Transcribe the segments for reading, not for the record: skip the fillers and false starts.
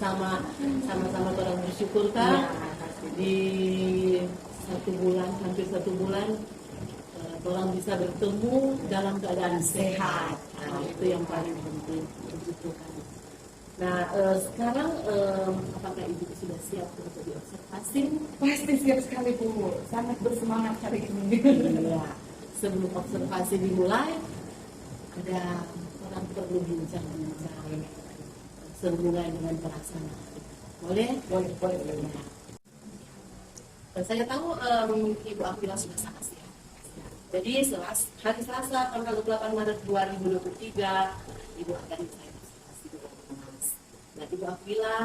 sama-sama orang bersyukur kan di hampir satu bulan orang bisa bertemu dalam keadaan sehat. Nah, itu yang paling penting. Nah, sekarang apakah Ibu sudah siap untuk diobservasi? Pasti siap sekali Bu, sangat bersemangat hari ini. Iya. Sebelum observasi dimulai, ada orang perlu bincang-bincang sehubungan dengan pelaksanaan. Boleh? Boleh. Ya. Saya tahu Ibu Aquila sudah sangat siap. Jadi hari Selasa tanggal 28 Maret 2023 Ibu akan saya observasi di kelas. Nah, Ibu Aquila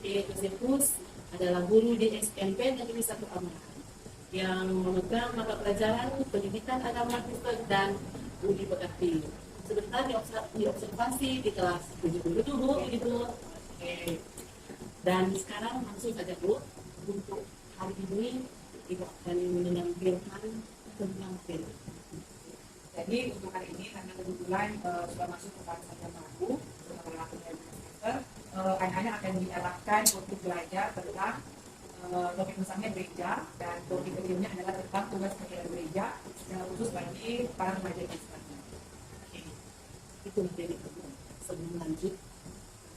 Yosefus adalah guru di SMP Negeri 1 Amarahan yang memegang mata pelajaran pendidikan agama Kristen dan budi pekerti. Sebentar diobservasi di kelas 7 dulu Bu, gitu. Oke. Dan sekarang langsung saja Bu, untuk hari ini Ibu akan menampilkan tentang film. Jadi untuk hari ini karena kebetulan sudah masuk ke masa yang baru, setelah semester, anak-anak akan diarahkan untuk belajar tentang topik besarnya gereja, dan topik kecilnya adalah tentang tugas pelajaran gereja secara khusus bagi para remaja Kristen. Itu materi kedua. Sebelum lanjut,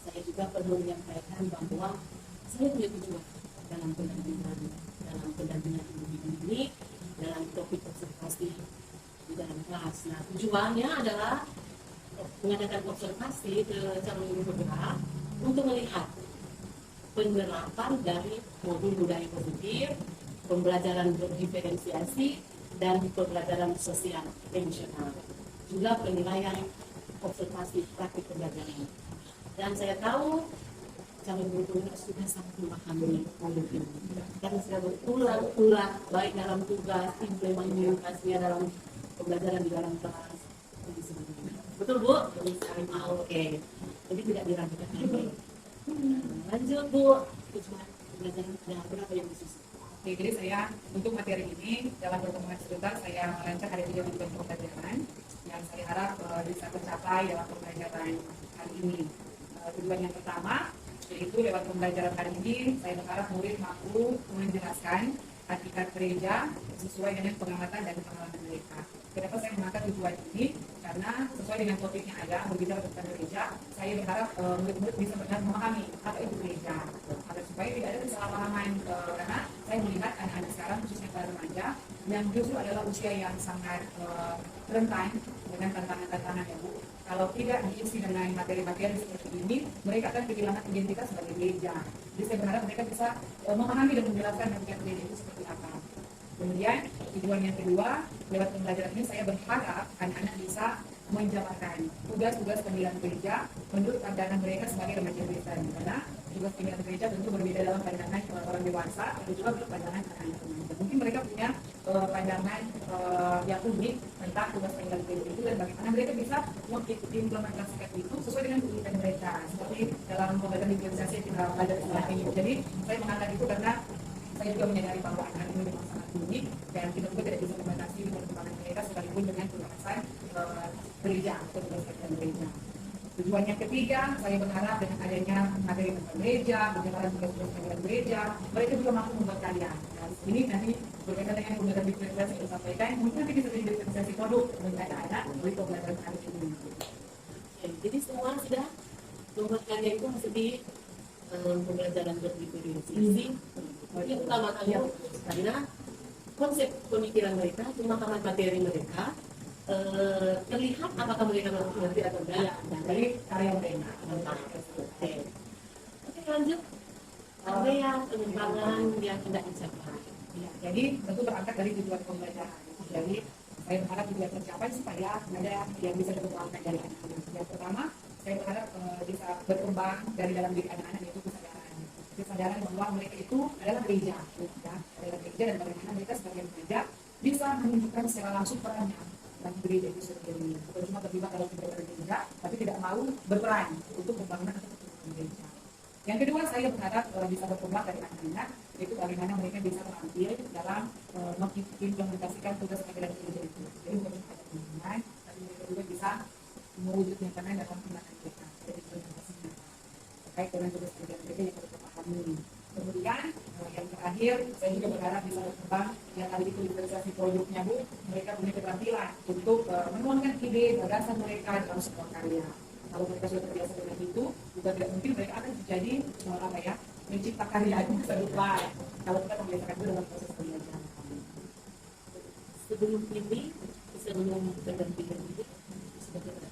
saya juga perlu menyampaikan bahwa saya punya tujuan dalam pendampingan individu ini dalam topik observasi di dalam kelas. Nah, tujuannya adalah mengadakan observasi ke calon guru bergerak untuk melihat penerapan dari modul budaya positif, pembelajaran berdiferensiasi, dan pembelajaran sosial emosional. Juga penilaian observasi praktik pembelajaran. Dan saya tahu calon guru sudah sangat memahami modul ini. Karena sudah berulang-ulang baik dalam tugas, implementasinya dalam pembelajaran di dalam kelas. Betul Bu? Oke. Jadi tidak diragukan lagi. Lanjut Bu. Tujuan pembelajaran ada berapa yang khusus? Oke, jadi saya untuk materi ini dalam pertemuan sebentar saya merancang ada 3 tujuan pembelajaran yang saya harap bisa tercapai dalam pembelajaran hari ini. Tujuan yang pertama yaitu lewat pembelajaran hari ini saya berharap murid mampu menjelaskan hakikat gereja sesuai dengan pengamatan dan pengalaman mereka. Kenapa saya mengangkat tujuan ini? Karena sesuai dengan topiknya ada berbicara tentang gereja, saya berharap murid-murid bisa benar memahami apa itu gereja, agar supaya tidak ada kesalahpahaman. Karena saya melihat anak-anak sekarang khususnya para remaja yang justru adalah usia yang sangat rentan dengan tantangan-tantangan yang Bu. Kalau tidak diisi dengan materi-materi seperti ini, mereka akan kehilangan identitas sebagai gereja. Jadi saya berharap mereka bisa memahami dan menjelaskan hakikat gereja itu seperti apa. Kemudian tujuan yang kedua, lewat pembelajaran ini saya berharap anak-anak bisa menjalankan tugas-tugas pembinaan gereja menurut pandangan mereka sebagai remaja Kristen. Karena tugas pembinaan gereja tentu berbeda dalam pandangan orang dewasa, dan juga menurut pandangan anak-anak remaja. Mungkin mereka punya pandangan yang unik tentang tugas pembinaan gereja itu, dan bagaimana mereka bisa mengimplementasikan itu sesuai dengan keunikan mereka. Seperti dalam pembelajaran diferensiasi yang kita belajar selama ini. Jadi saya mengangkat itu karena saya juga menyadari bahwa anak ini memang sangat unik dan kita juga tidak bisa membatasi perkembangan mereka sekalipun dengan kebebasan gereja atau kebebasan gereja. Tujuan yang ketiga, saya berharap dengan adanya materi tentang gereja, penjelasan tugas-tugas pelajaran gereja, mereka juga mampu membuat karya. Dan ini nanti berkaitan dengan pembelajaran diferensiasi yang saya sampaikan, mungkin nanti bisa jadi diferensiasi produk bagi anak-anak dari pembelajaran hari ini. Jadi semua sudah membuat karya itu masih di pembelajaran berdiferensiasi. Yang utama kali karena konsep pemikiran mereka, pemahaman materi mereka terlihat apakah mereka mengerti atau tidak dari karya mereka. Oke, lanjut. Ada yang pengembangan yang tidak dicapai. Ya, jadi tentu berangkat dari tujuan pembelajaran. Jadi saya berharap tujuan tercapai supaya ada yang bisa dikembangkan dari anak-anak. Yang pertama, saya berharap bisa berkembang dari dalam diri anak-anak yaitu kesadaran bahwa mereka itu adalah gereja, ya, adalah gereja, dan bagaimana mereka sebagai gereja bisa menunjukkan secara langsung perannya dalam gereja itu sendiri. Bukan cuma terlibat dalam kegiatan gereja, tapi tidak mau berperan untuk pembangunan atau perkembangan gereja. Yang kedua, saya berharap bisa berkembang dari anak-anak, yaitu bagaimana mereka bisa terampil dalam mengimplementasikan tugas pelajaran gereja itu. Jadi bukan cuma ada pembinaan, tapi mereka juga bisa mewujudkan dalam tindakan mereka. Jadi implementasinya. terkait dengan tugas kerja mereka yang mereka pahami. Kemudian yang terakhir, saya juga berharap bisa berkembang yang tadi itu diferensiasi produknya Bu, mereka punya keterampilan untuk menuangkan ide, gagasan mereka dalam sebuah karya. Kalau mereka sudah terbiasa dengan itu, juga tidak mungkin mereka akan menjadi mencipta karya di masa depan. Kalau kita membiasakan itu dalam proses pembelajaran. Sebelum ini, sebelum pendampingan ini, sudah berada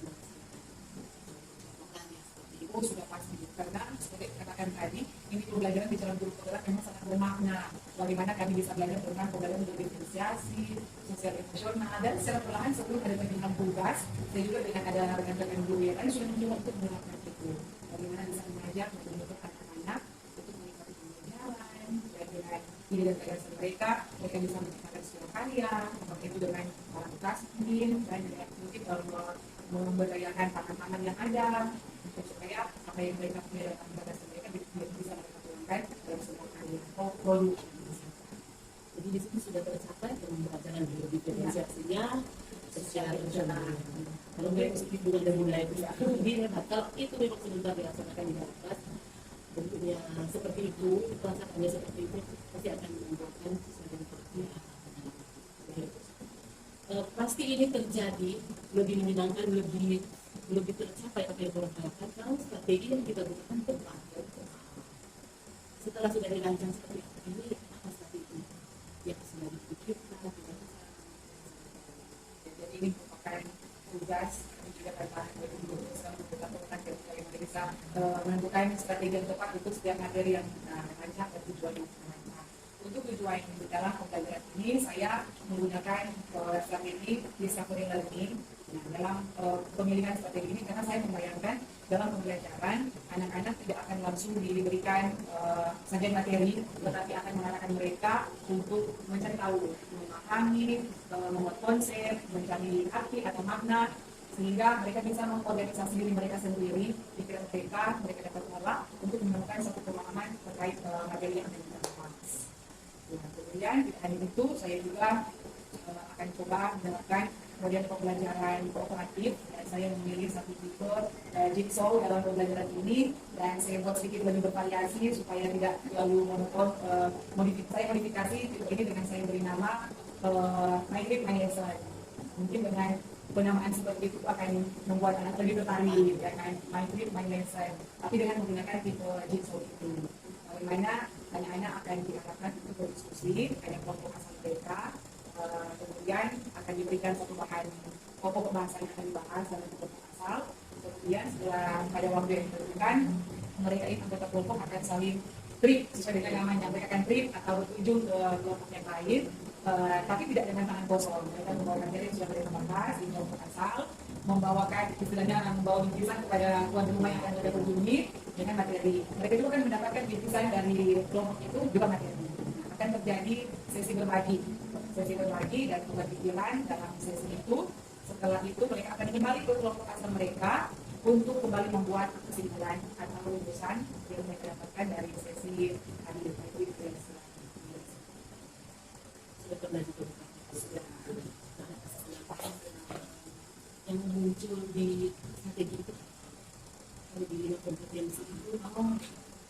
makanya seperti itu. Oh, sudah pasti, karena seperti katakan tadi, ini pembelajaran di dalam guru penggerak memang sangat bermakna. Bagaimana kami bisa belajar tentang pembelajaran berdifferensiasi, sosial emosional, dan secara perlahan sebelum ada pemilihan tugas, saya juga dengan ada rekan-rekan guru yang lain sudah mencoba untuk menerapkan itu. Bagaimana bisa mengajak untuk anak-anak untuk menikmati pembelajaran, dan dengan ide dan gagasan mereka bisa menciptakan sebuah karya, seperti itu dengan alat kasih, dan mungkin memberdayakan tangan-tangan yang ada, untuk supaya apa yang mereka punya dalam gagasan mereka bisa mereka tuangkan dalam sebuah karya atau produk. Jadi di situ sudah tercapai pembelajaran diferensiasinya secara emosional. Kalau nilai positif bukan dari nilai itu lebih hebat. Kalau itu memang sudah dilaksanakan di atas, bentuknya seperti itu, pelaksanaannya seperti itu, pasti akan menimbulkan sesuatu yang seperti pasti ini terjadi lebih menyenangkan, lebih tercapai apa yang orang harapkan kalau strategi yang kita gunakan tepat. Setelah sudah dirancang seperti ini, apa strategi yang sudah dipikirkan? Jadi ini merupakan tugas dan juga tantangan bagi guru kita untuk bisa menentukan strategi yang tepat untuk setiap materi yang kita rancang dan tujuan yang kita rancang. Untuk tujuan dalam pembelajaran ini saya menggunakan strategi discovery learning. Nah, dalam pemilihan strategi ini karena saya membayangkan dalam pembelajaran anak-anak tidak akan langsung diberikan sajian materi, tetapi akan mengarahkan mereka untuk mencari tahu, memahami, membuat konsep, mencari arti atau makna, sehingga mereka bisa mengorganisasi diri mereka sendiri, pikiran mereka dapat olah untuk menemukan satu pemahaman terkait materi yang mereka bahas. Nah, kemudian tidak hanya itu, saya juga akan coba menerapkan kemudian pembelajaran kooperatif, dan saya memilih satu tipe jigsaw dalam pembelajaran ini, dan saya buat sedikit lebih bervariasi supaya tidak terlalu monoton. Saya modifikasi tipe ini dengan saya beri nama My Trip My Lesson. Mungkin dengan penamaan seperti itu akan membuat anak lebih tertarik, ya kan? My Trip My Lesson, tapi dengan menggunakan tipe jigsaw itu. Bagaimana anak-anak akan diharapkan untuk berdiskusi, ada kelompok asal mereka, kemudian akan diberikan satu bahan pokok pembahasan yang akan dibahas dalam kelompok asal. Kemudian setelah pada waktu yang ditentukan, mereka itu anggota kelompok akan saling trip sesuai dengan namanya. Mereka akan trip atau berkunjung ke kelompok yang lain, tapi tidak dengan tangan kosong. Mereka membawa materi yang sudah mereka bahas di kelompok asal, membawakan istilahnya membawa bingkisan kepada tuan rumah yang akan mereka kunjungi dengan materi. Mereka juga akan mendapatkan bingkisan dari kelompok itu juga materi. Akan terjadi sesi berbagi dan tukar pikiran dalam sesi itu. Setelah itu mereka akan kembali ke kelompok asal mereka untuk kembali membuat kesimpulan atau rumusan yang mereka dapatkan dari sesi tadi itu. Sudah pernah juga yang muncul di strategi itu, di lima kompetensi itu.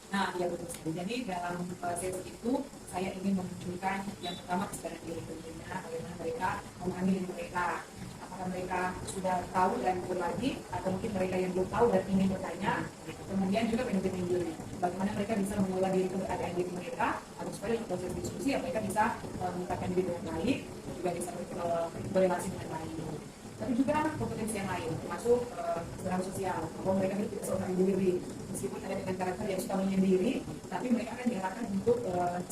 Nah, ya betul sekali. Jadi dalam sesi itu saya ingin memunculkan yang pertama kesadaran diri tentunya, bagaimana mereka memahami diri mereka. Apakah mereka sudah tahu dan berbagi, atau mungkin mereka yang belum tahu dan ingin bertanya. Kemudian juga benefit diri, bagaimana mereka bisa mengolah diri keberadaan diri mereka, atau supaya dalam proses diskusi mereka bisa meningkatkan diri dengan baik, juga bisa berrelasi dengan baik. Tapi juga kompetensi yang lain, termasuk kesetaraan sosial, bahwa mereka itu tidak seorang diri, meskipun ada dengan karakter yang suka menyendiri, tapi mereka akan diarahkan untuk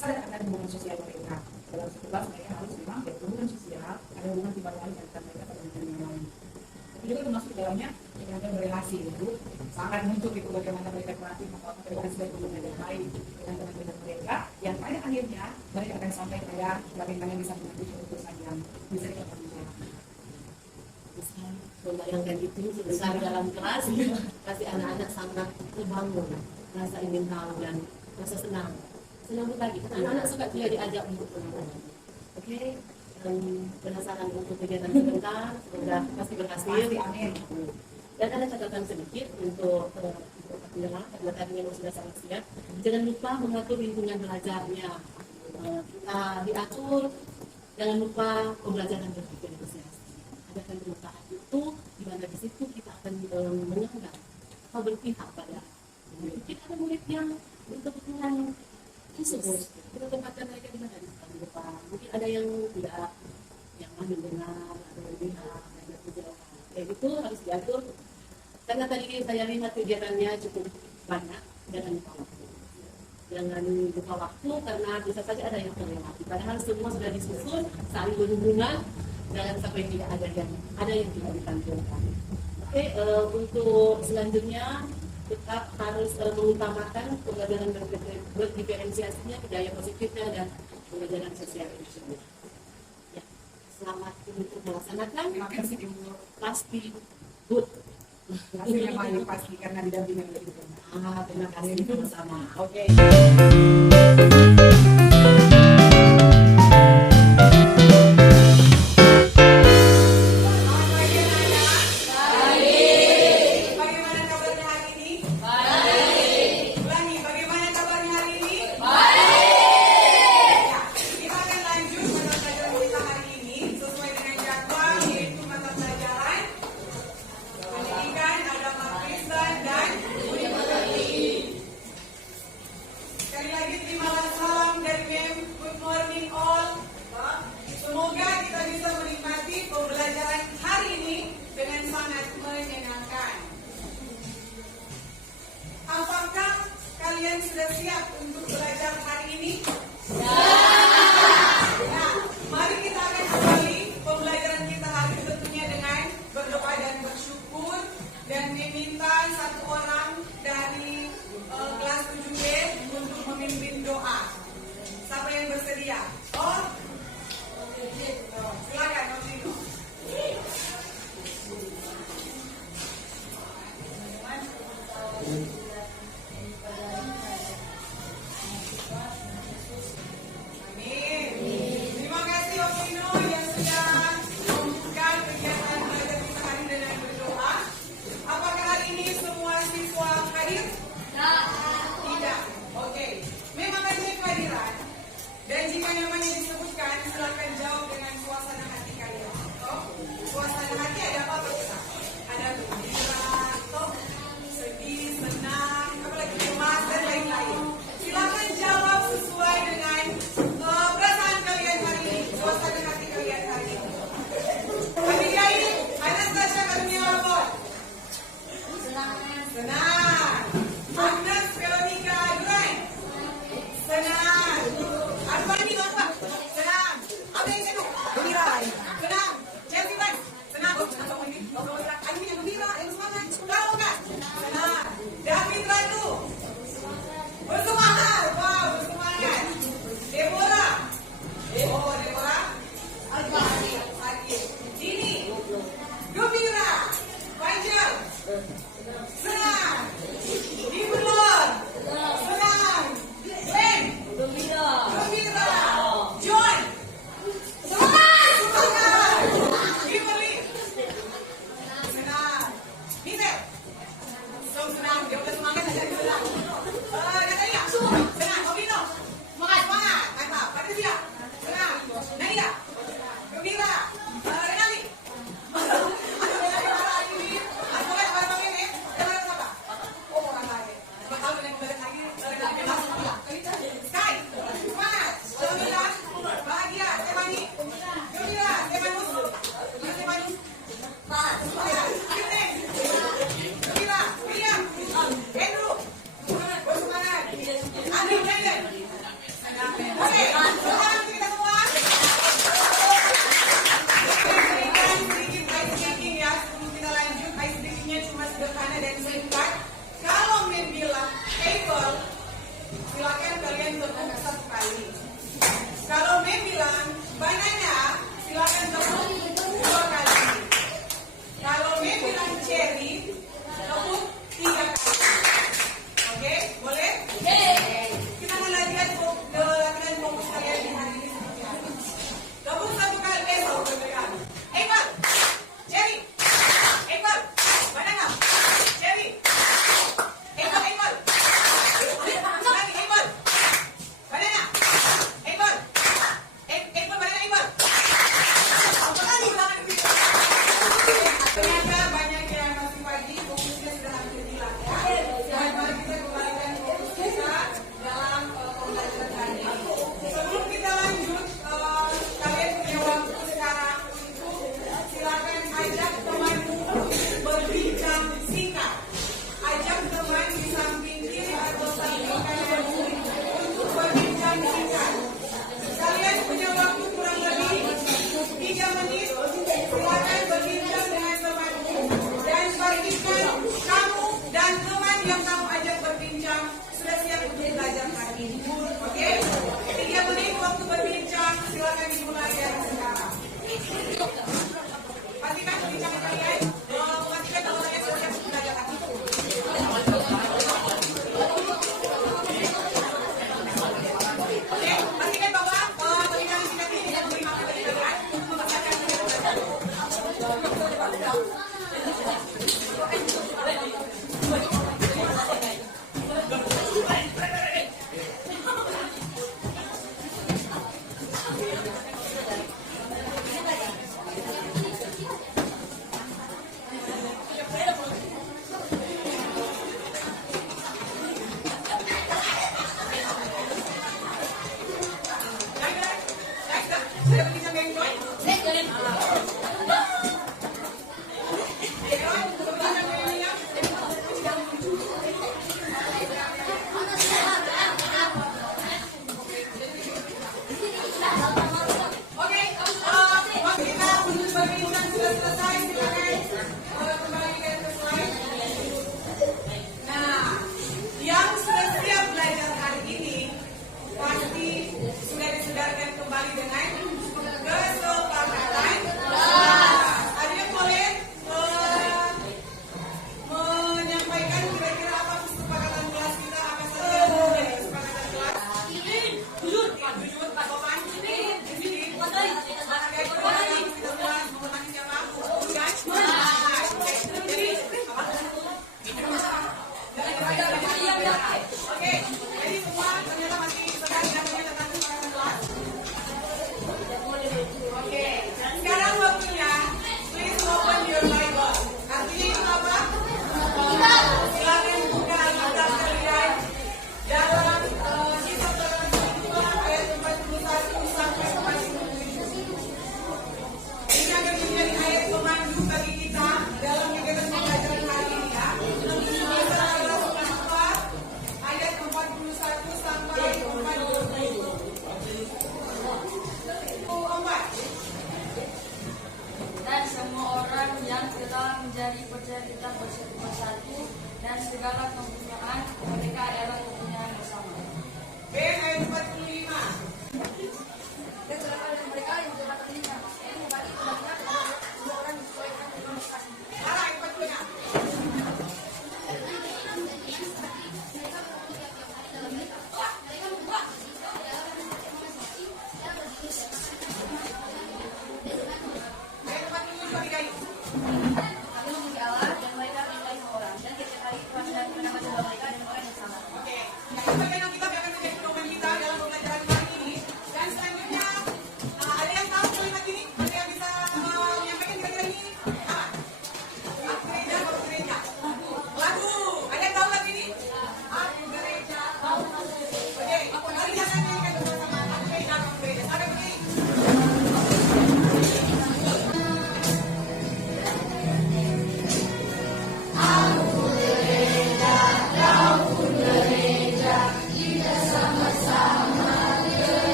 sadar akan hubungan sosial mereka. Dalam sekelas mereka harus memang hubungan sosial, ada hubungan timbal balik antara mereka pada yang lain. Tapi juga termasuk di dalamnya dengan berrelasi, itu sangat muncul itu bagaimana mereka kreatif membangun relasi dan hubungan yang baik dengan teman-teman mereka, yang pada akhirnya mereka akan sampai pada bagaimana bisa mengambil keputusan yang bisa dipertanggungjawabkan. Membayangkan itu sebesar dalam kelas, pasti anak-anak sangat terbangun rasa ingin tahu dan rasa senang berbagi. Karena anak-anak suka dia diajak untuk bertanya. Oke, dan penasaran untuk kegiatan sebentar, semoga pasti berhasil. Amin. Dan ada catatan sedikit untuk ya, karena tadi memang sudah sangat siap. Jangan lupa mengatur lingkungan belajarnya. Kita diatur, jangan lupa pembelajaran berkomunikasi. Adakan pemetaan itu, di mana di situ kita akan menganggap atau berpihak pada murid. Mungkin ada murid yang berkebutuhan khusus, kita tempatkan mereka di mana, di depan. Mungkin ada yang tidak, yang mendengar atau melihat, ada kejauhan. Kayak itu harus diatur. Karena tadi saya lihat kegiatannya cukup banyak, jangan lupa waktu. Jangan lupa waktu karena bisa saja ada yang terlewati. Padahal semua sudah disusun, saling berhubungan, jangan sampai tidak ada yang tidak ditampilkan. Oke, untuk selanjutnya tetap harus mengutamakan pembelajaran berdiferensiasinya, budaya positifnya dan pembelajaran sosial emosional. Ya, selamat untuk melaksanakan. Terima kasih Ibu. Pasti good. Hasilnya paling pasti karena didampingi oleh Ibu. Terima kasih sama-sama. Oke. Kalian sudah siap untuk belajar hari ini? Mari kita akan kembali pembelajaran kita hari ini tentunya dengan berdoa dan bersyukur dan meminta satu orang dari kelas 7B untuk memimpin doa. Siapa yang bersedia? Oh, silakan Notino.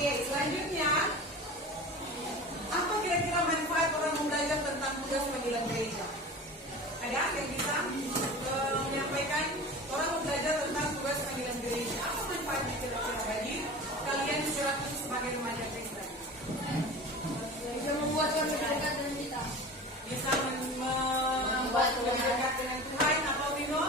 Oke, selanjutnya apa kira-kira manfaat orang belajar tentang tugas panggilan gereja? Ada yang bisa menyampaikan orang belajar tentang tugas panggilan gereja? Apa manfaatnya kira-kira bagi kalian secara khusus sebagai remaja Kristen? Bisa membuat kami dekat dengan kita. Bisa membuat lebih dekat dengan Tuhan atau Wino?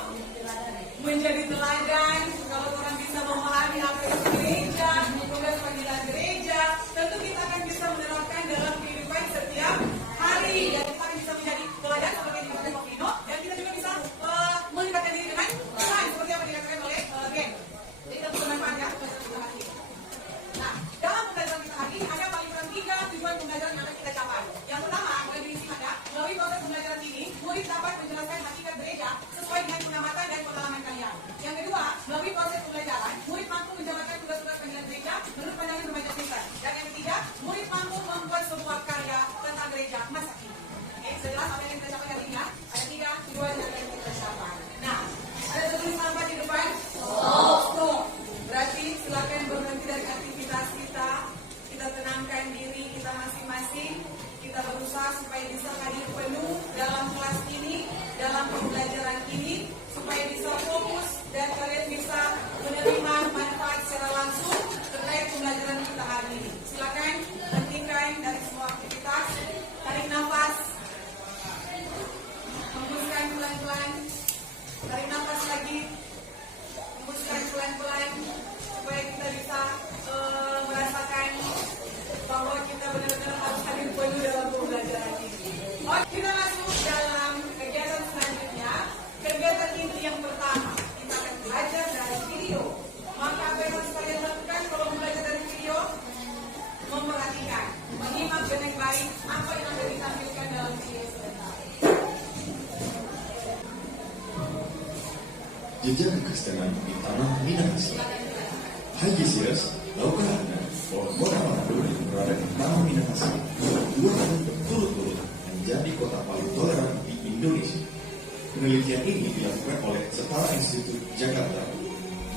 Menjadi teladan. Kalau orang bisa memahami apa itu gereja, tugas panggilan gereja, tentu kita akan bisa menerapkan dalam kehidupan setiap hari. Dan kita akan bisa menjadi teladan seperti yang dikatakan oleh Wino, dan kita juga bisa mendekatkan diri dengan Tuhan seperti apa dikatakan oleh Gen. Jadi kita bisa manfaatkan tugas panggilan hari. Nah, dalam pembelajaran kita hari ini ada paling kurang 3 tujuan pembelajaran yang akan kita capai. Yang pertama, boleh diisi ada, melalui proses pembelajaran ini, murid dapat menjelaskan hakikat gereja sesuai dengan pengamatan dan pengalaman kalian. Yang kedua, melalui proses pembelajaran, murid mampu menjalankan tugas-tugas panggilan gereja menurut pandangan remaja Kristen. Dan yang ketiga, murid mampu membuat sebuah karya tentang gereja masa kini. Oke, sejelas apa yang kita capai hari ini ya? Ada 3 tujuan yang akan kita capai. Nah, ada tulisan apa di depan? Stop. Berarti silakan berhenti dari aktivitas kita. Kita tenangkan diri kita masing-masing. Kita berusaha supaya bisa hadir penuh dalam kelas ini, dalam pembelajaran ini, supaya bisa fokus dan kalian bisa menerima manfaat secara langsung terkait pembelajaran kita hari ini. Silakan hentikan dari semua aktivitas, tarik nafas, hembuskan pelan-pelan, tarik nafas lagi, hembuskan pelan-pelan, supaya kita bisa merasakan bahwa kita benar-benar harus hadir penuh dalam pembelajaran ini. Oke, kita masuk dalam kegiatan selanjutnya. Kegiatan inti yang pertama, kita akan belajar dari video. Maka apa yang harus kalian lakukan kalau belajar dari video? Memperhatikan, menyimak dengan baik apa yang akan ditampilkan dalam video sebentar. Jejak kekristenan di tanah Minahasa. Hai Jesus, tahukah Anda bahwa kota Manado yang berada di tanah Minahasa 2 tahun berturut-turut menjadi kota paling toleran di Indonesia? Penelitian ini dilakukan oleh Setara Institut Jakarta.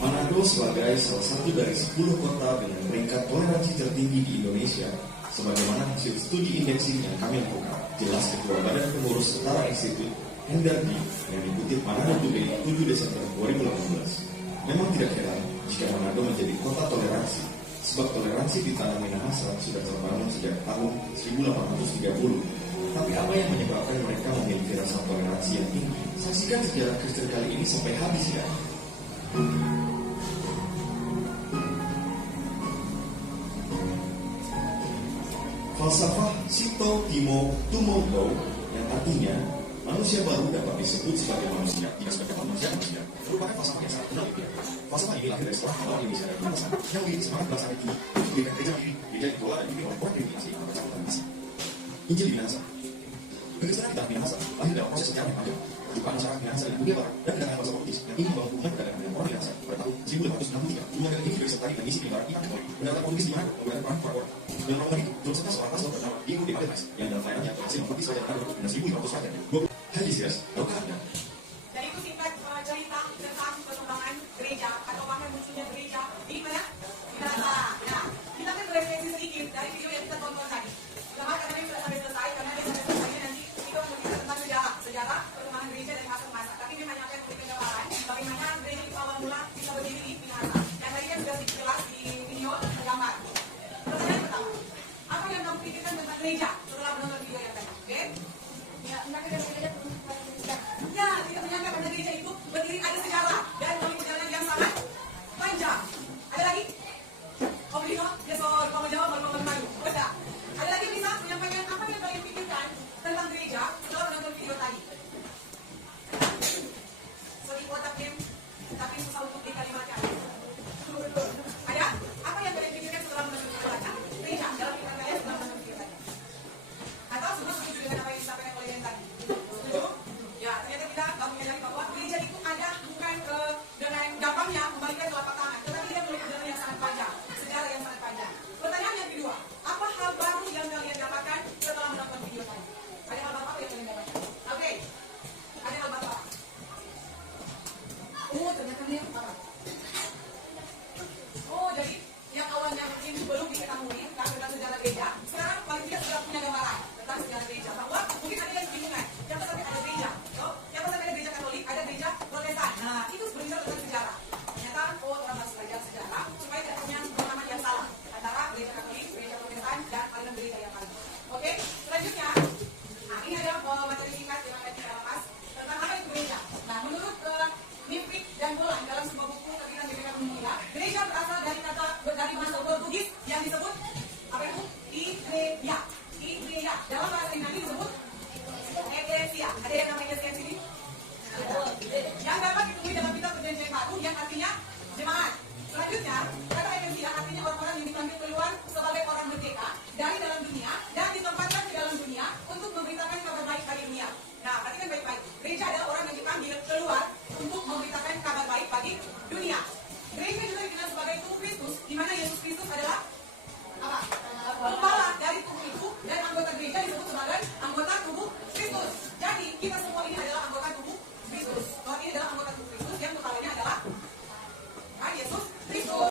Manado sebagai salah satu dari 10 kota dengan peringkat toleransi tertinggi di Indonesia, sebagaimana hasil studi indeksing yang kami lakukan. Jelas Ketua Badan Pengurus Setara Institut Hendardi yang dikutip Manado Today 7 Desember 2018. Memang tidak heran jika Manado menjadi kota toleransi, sebab toleransi di tanah Minahasa sudah terbangun sejak tahun 1830. Tapi apa yang menyebabkan mereka memiliki rasa toleransi yang tinggi? Saksikan sejarah Kristen kali ini sampai habis ya. Falsafah Cito Timo Tumorgo yang artinya manusia baru dapat disebut sebagai manusia, tidak sebagai manusia, merupakan falsafah yang sangat kuno. Falsafah ini lahir dari sekolah awal Indonesia dan Bangsa yang memiliki semangat bangsa itu dengan gereja diri, gereja dikelola dan dipimpin oleh orang Indonesia yang bersangkutan Minahasa. Injil di Minahasa. Kekristenan di tanah Minahasa lahir dalam proses sejarah yang panjang. Perjumpaan masyarakat Minahasa dengan dunia barat dan kedatangan bangsa Portugis yang ingin membangun hubungan perdagangan dengan orang Minahasa pada tahun 1863. Hubungan dagang ini juga disertai dengan misi penyebaran iman Katolik. Pendatang Portugis di mana menggunakan peran orang-orang. Dalam rombongan itu turut serta seorang pastor bernama Diego de Magalhães yang dalam pelayanannya berhasil membaptis rakyat Manado dengan 1.500 rakyat. Hai Jesus, tahukah Anda? Jadi itu singkat cerita tentang perkembangan gereja atau bahkan munculnya gereja di mana? Di Minahasa. Nah, kita akan berefleksi sedikit dari video yang kita tonton tadi. Pertama, karena ini sudah sampai selesai, karena ini sampai selesai nanti itu memberikan tentang sejarah perkembangan gereja dari masa ke masa. Tapi ini hanya akan memberikan gambaran bagaimana gereja di awal mula bisa berdiri di Minahasa. Dan tadi kan sudah jelas di video tergambar. Pertanyaan pertama, apa yang kamu pikirkan tentang gereja setelah menonton video yang tadi? Oke? Ya, enggak ada gereja. Ya, tidak menyangka pada gereja itu berdiri ada sejarah dan melalui perjalanan yang sangat panjang. Ada lagi? Oh, Brino? Ya, so, kamu jawab baru kamu malu. Bisa. Ada lagi bisa menyampaikan apa yang kalian pikirkan tentang gereja setelah menonton video tadi? Sorry, kotak game, tapi susah untuk dikalimatkan. Ada? Apa yang kalian pikirkan setelah menonton video tadi? Gereja, dalam pikiran kalian setelah menonton video tadi. Atau semua setuju dengan apa yang disampaikan oleh yang tadi? Setuju? mendengarkan dan saling memberi daya tarik. Oke, selanjutnya, nah ini ada materi singkat yang akan kita bahas tentang apa itu gereja. Nah, menurut Nifrit dan Bolan dalam sebuah buku Kegiatan BPK Dunia, gereja berasal dari bahasa Portugis yang disebut apa itu? Igreja. Igreja. Dalam bahasa Yunani disebut Eklesia. Ada yang namanya Eklesia di sini? Yang dapat ditemui dalam kitab Perjanjian Baru yang artinya jemaat. Selanjutnya, kata eklesia artinya orang-orang yang dipanggil keluar sebagai orang merdeka dari dalam dunia dan ditempatkan di dalam dunia untuk memberitakan kabar baik bagi dunia. Nah, perhatikan baik-baik. Gereja adalah orang yang dipanggil keluar untuk memberitakan kabar baik bagi dunia. Gereja juga dikenal sebagai tubuh Kristus, di mana Yesus Kristus adalah apa? Kepala dari tubuh itu, dan anggota gereja disebut sebagai anggota tubuh Kristus. Jadi, kita semua ini adalah anggota tubuh Kristus. Bahwa ini adalah anggota tubuh Kristus yang kepalanya adalah Yesus Kristus.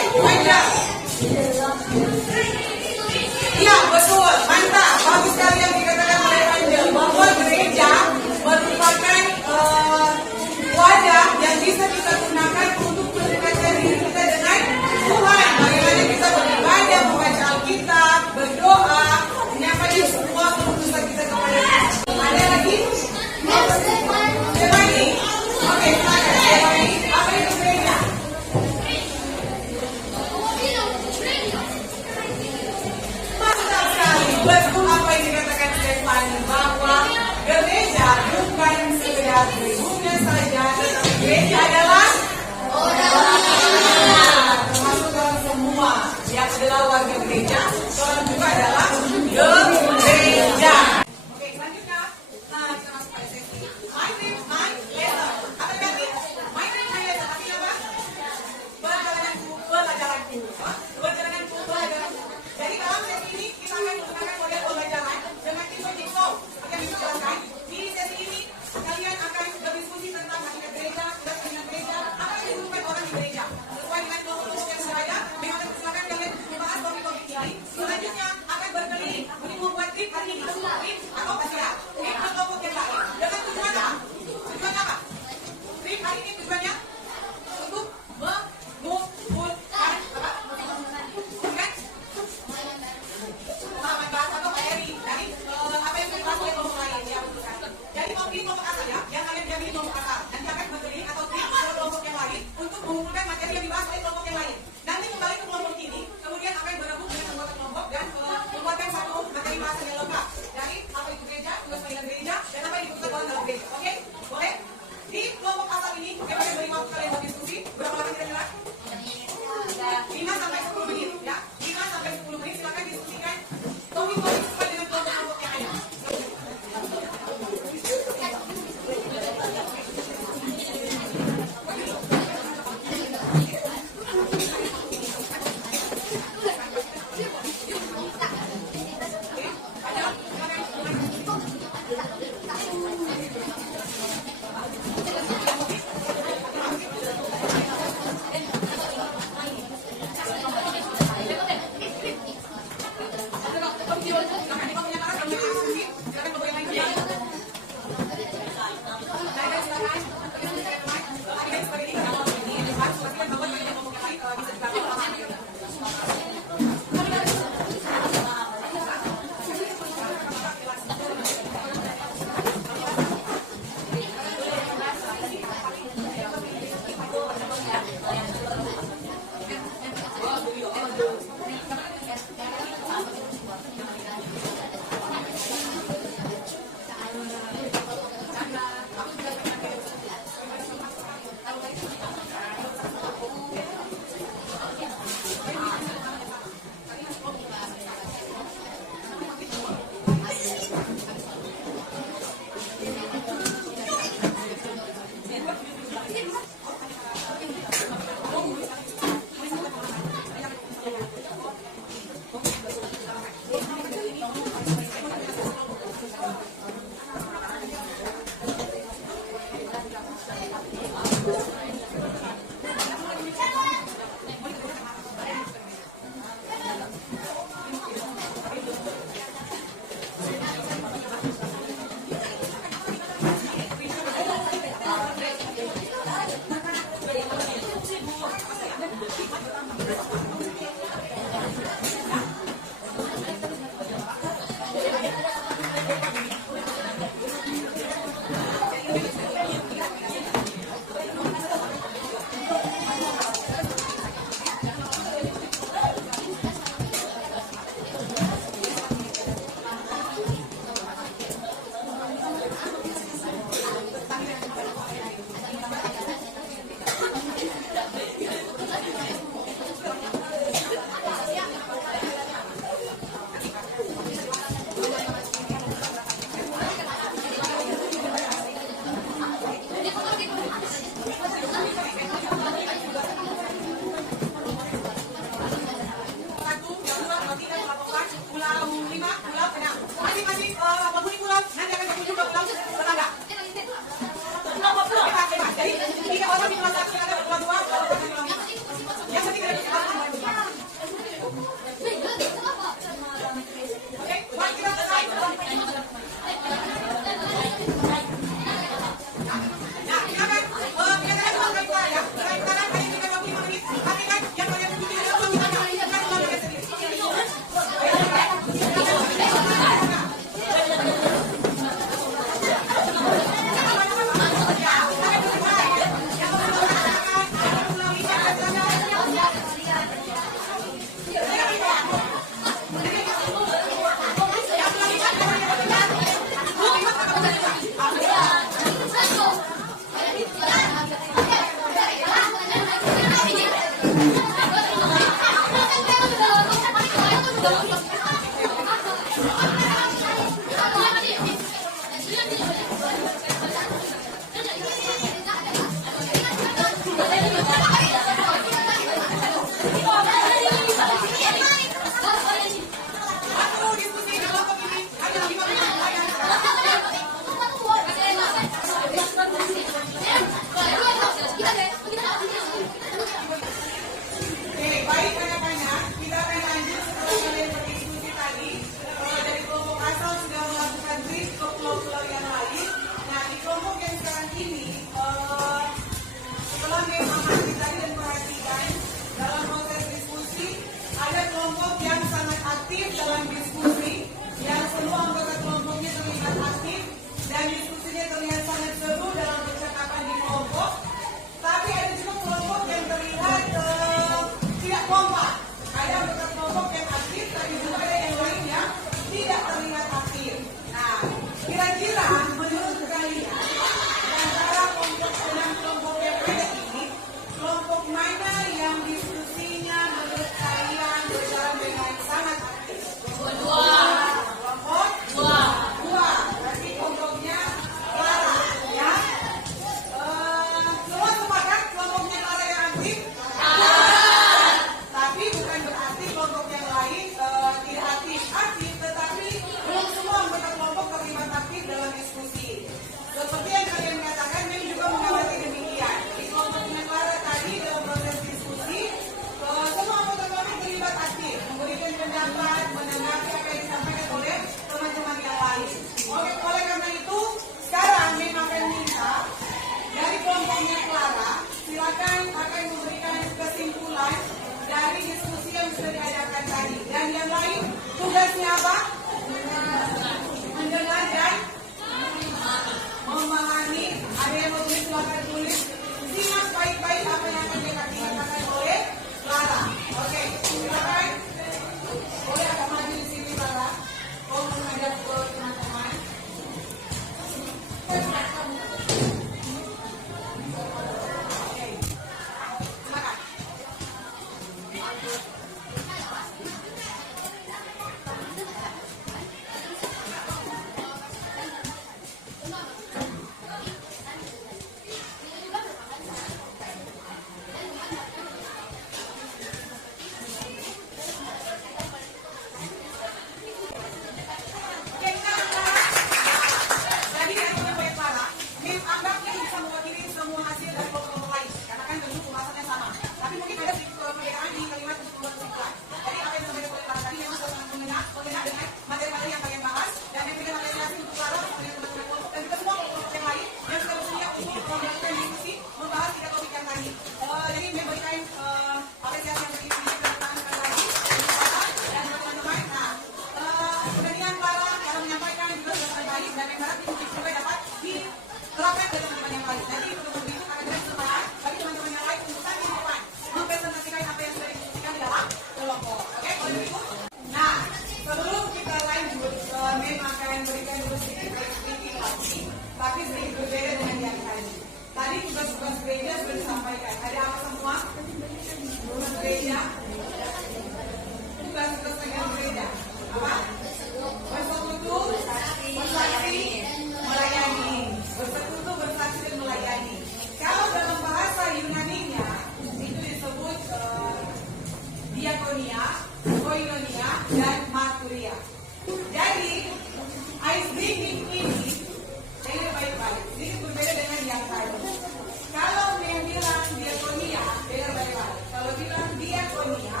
Kalau bilang diakonia,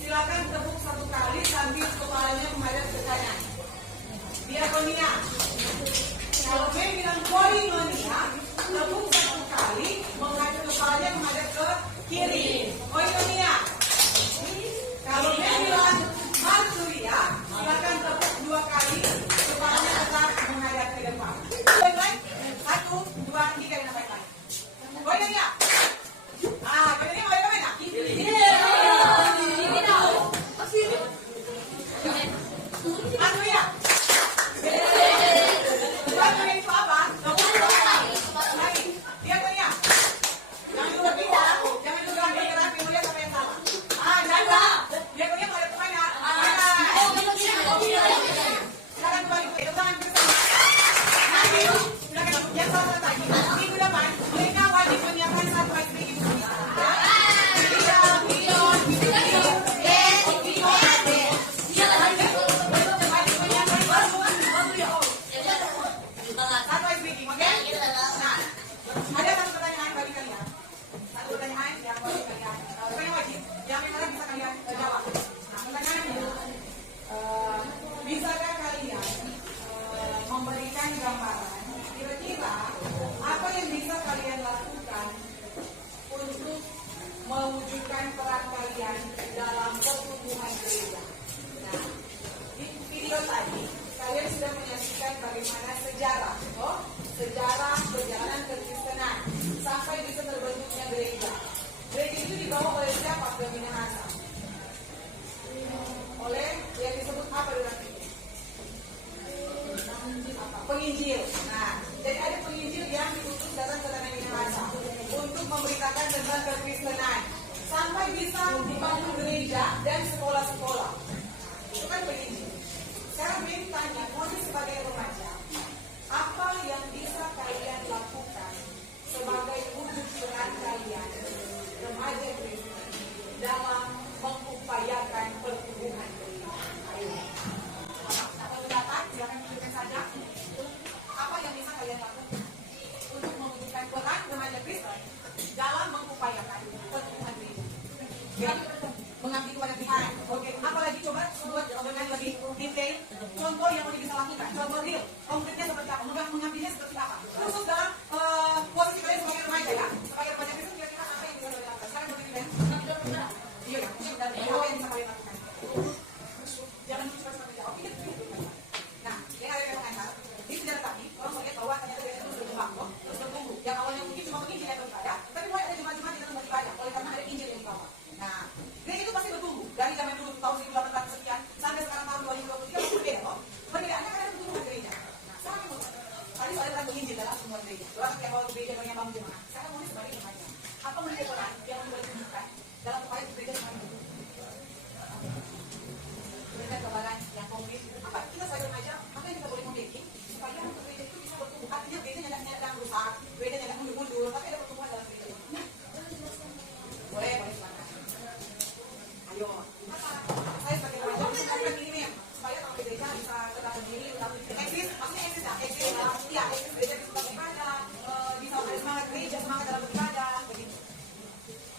silakan tepuk 1 kali sambil kepalanya menghadap ke kanan. Diakonia. Kalau dia bilang koinonia, tepuk 1 kali menghadap kepalanya menghadap ke kiri. Koinonia. Kalau dia bilang marturia, silakan tepuk 2 kali kepalanya tetap menghadap ke depan. Baik-baik. 1, 2, 3 dan baik-baik. Koinonia. Koinonia mau kemana? Marturia. Marturia itu apa? Lagi. Diakonia. Jangan lupa pindah. Jangan lupa bergerak mulai sampai yang salah. Jangan. Diakonia mau ada kemana? Silakan kembali ke depan. Nanti, silakan yang salah tadi. Minggu depan, mereka wajib menyiapkan 1 ice cream. Ada satu pertanyaan bagi kalian. Satu pertanyaan yang bagi kalian. Bukan wajib. Yang memang bisa kalian jawab. Nah, pertanyaannya, bisakah kalian memberikan gambaran kira-kira apa yang bisa kalian lakukan untuk mewujudkan peran kalian dalam pertumbuhan gereja? Nah, di video tadi kalian sudah menyaksikan bagaimana sejarah perjalanan kekristenan sampai bisa terbentuknya gereja. Gereja itu dibawa oleh siapa? Minahasa. Oleh yang disebut apa dengan ini? Penginjil. Nah, jadi ada penginjil yang diutus datang ke tanah Minahasa untuk memberitakan tentang kekristenan sampai bisa dibangun gereja dan sekolah-sekolah. Itu kan penginjil. Sekarang Bin tanya, Moni sebagai remaja, apa yang bisa kalian lakukan sebagai wujud peran kalian remaja Kristen dalam mengupayakan pertumbuhan gereja? Ayo. Atau pendapat, silakan tunjukkan saja. Apa yang bisa kalian lakukan untuk mewujudkan peran remaja Kristen dalam mengupayakan pertumbuhan gereja? Ya, mengabdi kepada Tuhan. Oke, apalagi coba buat dengan lebih detail contoh yang mau bisa lakukan. Contoh real, konkretnya seperti apa? Mengabdinya seperti apa? Khusus dalam posisi kalian sebagai remaja ya, sebagai remaja Kristen kira-kira apa yang bisa kalian lakukan? Sekarang berdiri dan iya ya, mungkin dan apa yang bisa kalian lakukan? Jangan cepat-cepat jawab. Nah, yang ada yang mengajar di sejarah tadi orang melihat bahwa ternyata gereja itu sudah berkembang, terus bertumbuh. Yang awalnya mungkin cuma menginjil atau ibadah, tapi mulai ada jemaat-jemaat yang tempat ibadah, oleh karena ada injil yang dibawa. Nah, gereja itu pasti bertumbuh dari zaman dulu tahun 1800 sekian sampai sekarang tahun 2023 pasti berbeda kok. Perbedaannya karena pertumbuhan gereja. Nah, sekarang yang tadi soal tentang menginjil dalam semua gereja. Orang yang bawa gereja yang bangun jemaat. Sekarang mau sebagai remaja. Apa menjadi peran yang boleh ditunjukkan dalam upaya gereja semakin bertumbuh? Berikan gambaran yang konkret. Apa kita sebagai remaja? Apa yang kita boleh memiliki supaya untuk gereja itu bisa bertumbuh? Artinya gereja tidak rusak, gereja tidak mundur-mundur, tapi ada pertumbuhan dalam gereja. Boleh silakan. Ayo, saya sebagai remaja bisa ini supaya kalau gereja bisa tetap berdiri, tetap eksis, maksudnya eksis ya, eksis gereja bisa tetap beribadah, bisa ada semangat gereja, semangat dalam beribadah, begitu.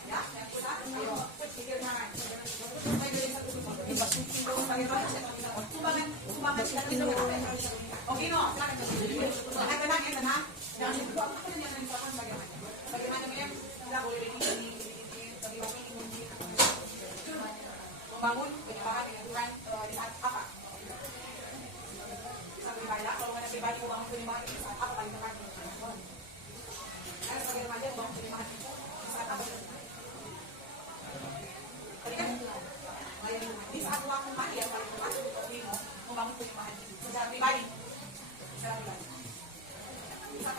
Ya, ayo, pikirnya kan. Saya jadi satu sebagai remaja, sumbangan kita bisa berapa? Oke, no, silakan. Tenang. Jangan dibuat apa yang akan dilakukan sebagai remaja. Bagaimana Miriam? Kita boleh ini, bagi waktu ini. Membangun penyembahan dengan Tuhan di saat apa? Bisa beribadah, kalau ada pribadi membangun penyembahan di saat apa paling tepat? Karena sebagai remaja membangun penyembahan itu di saat apa? Tadi kan di saat waktu mandi yang paling tepat untuk membangun penyembahan secara pribadi. Misalkan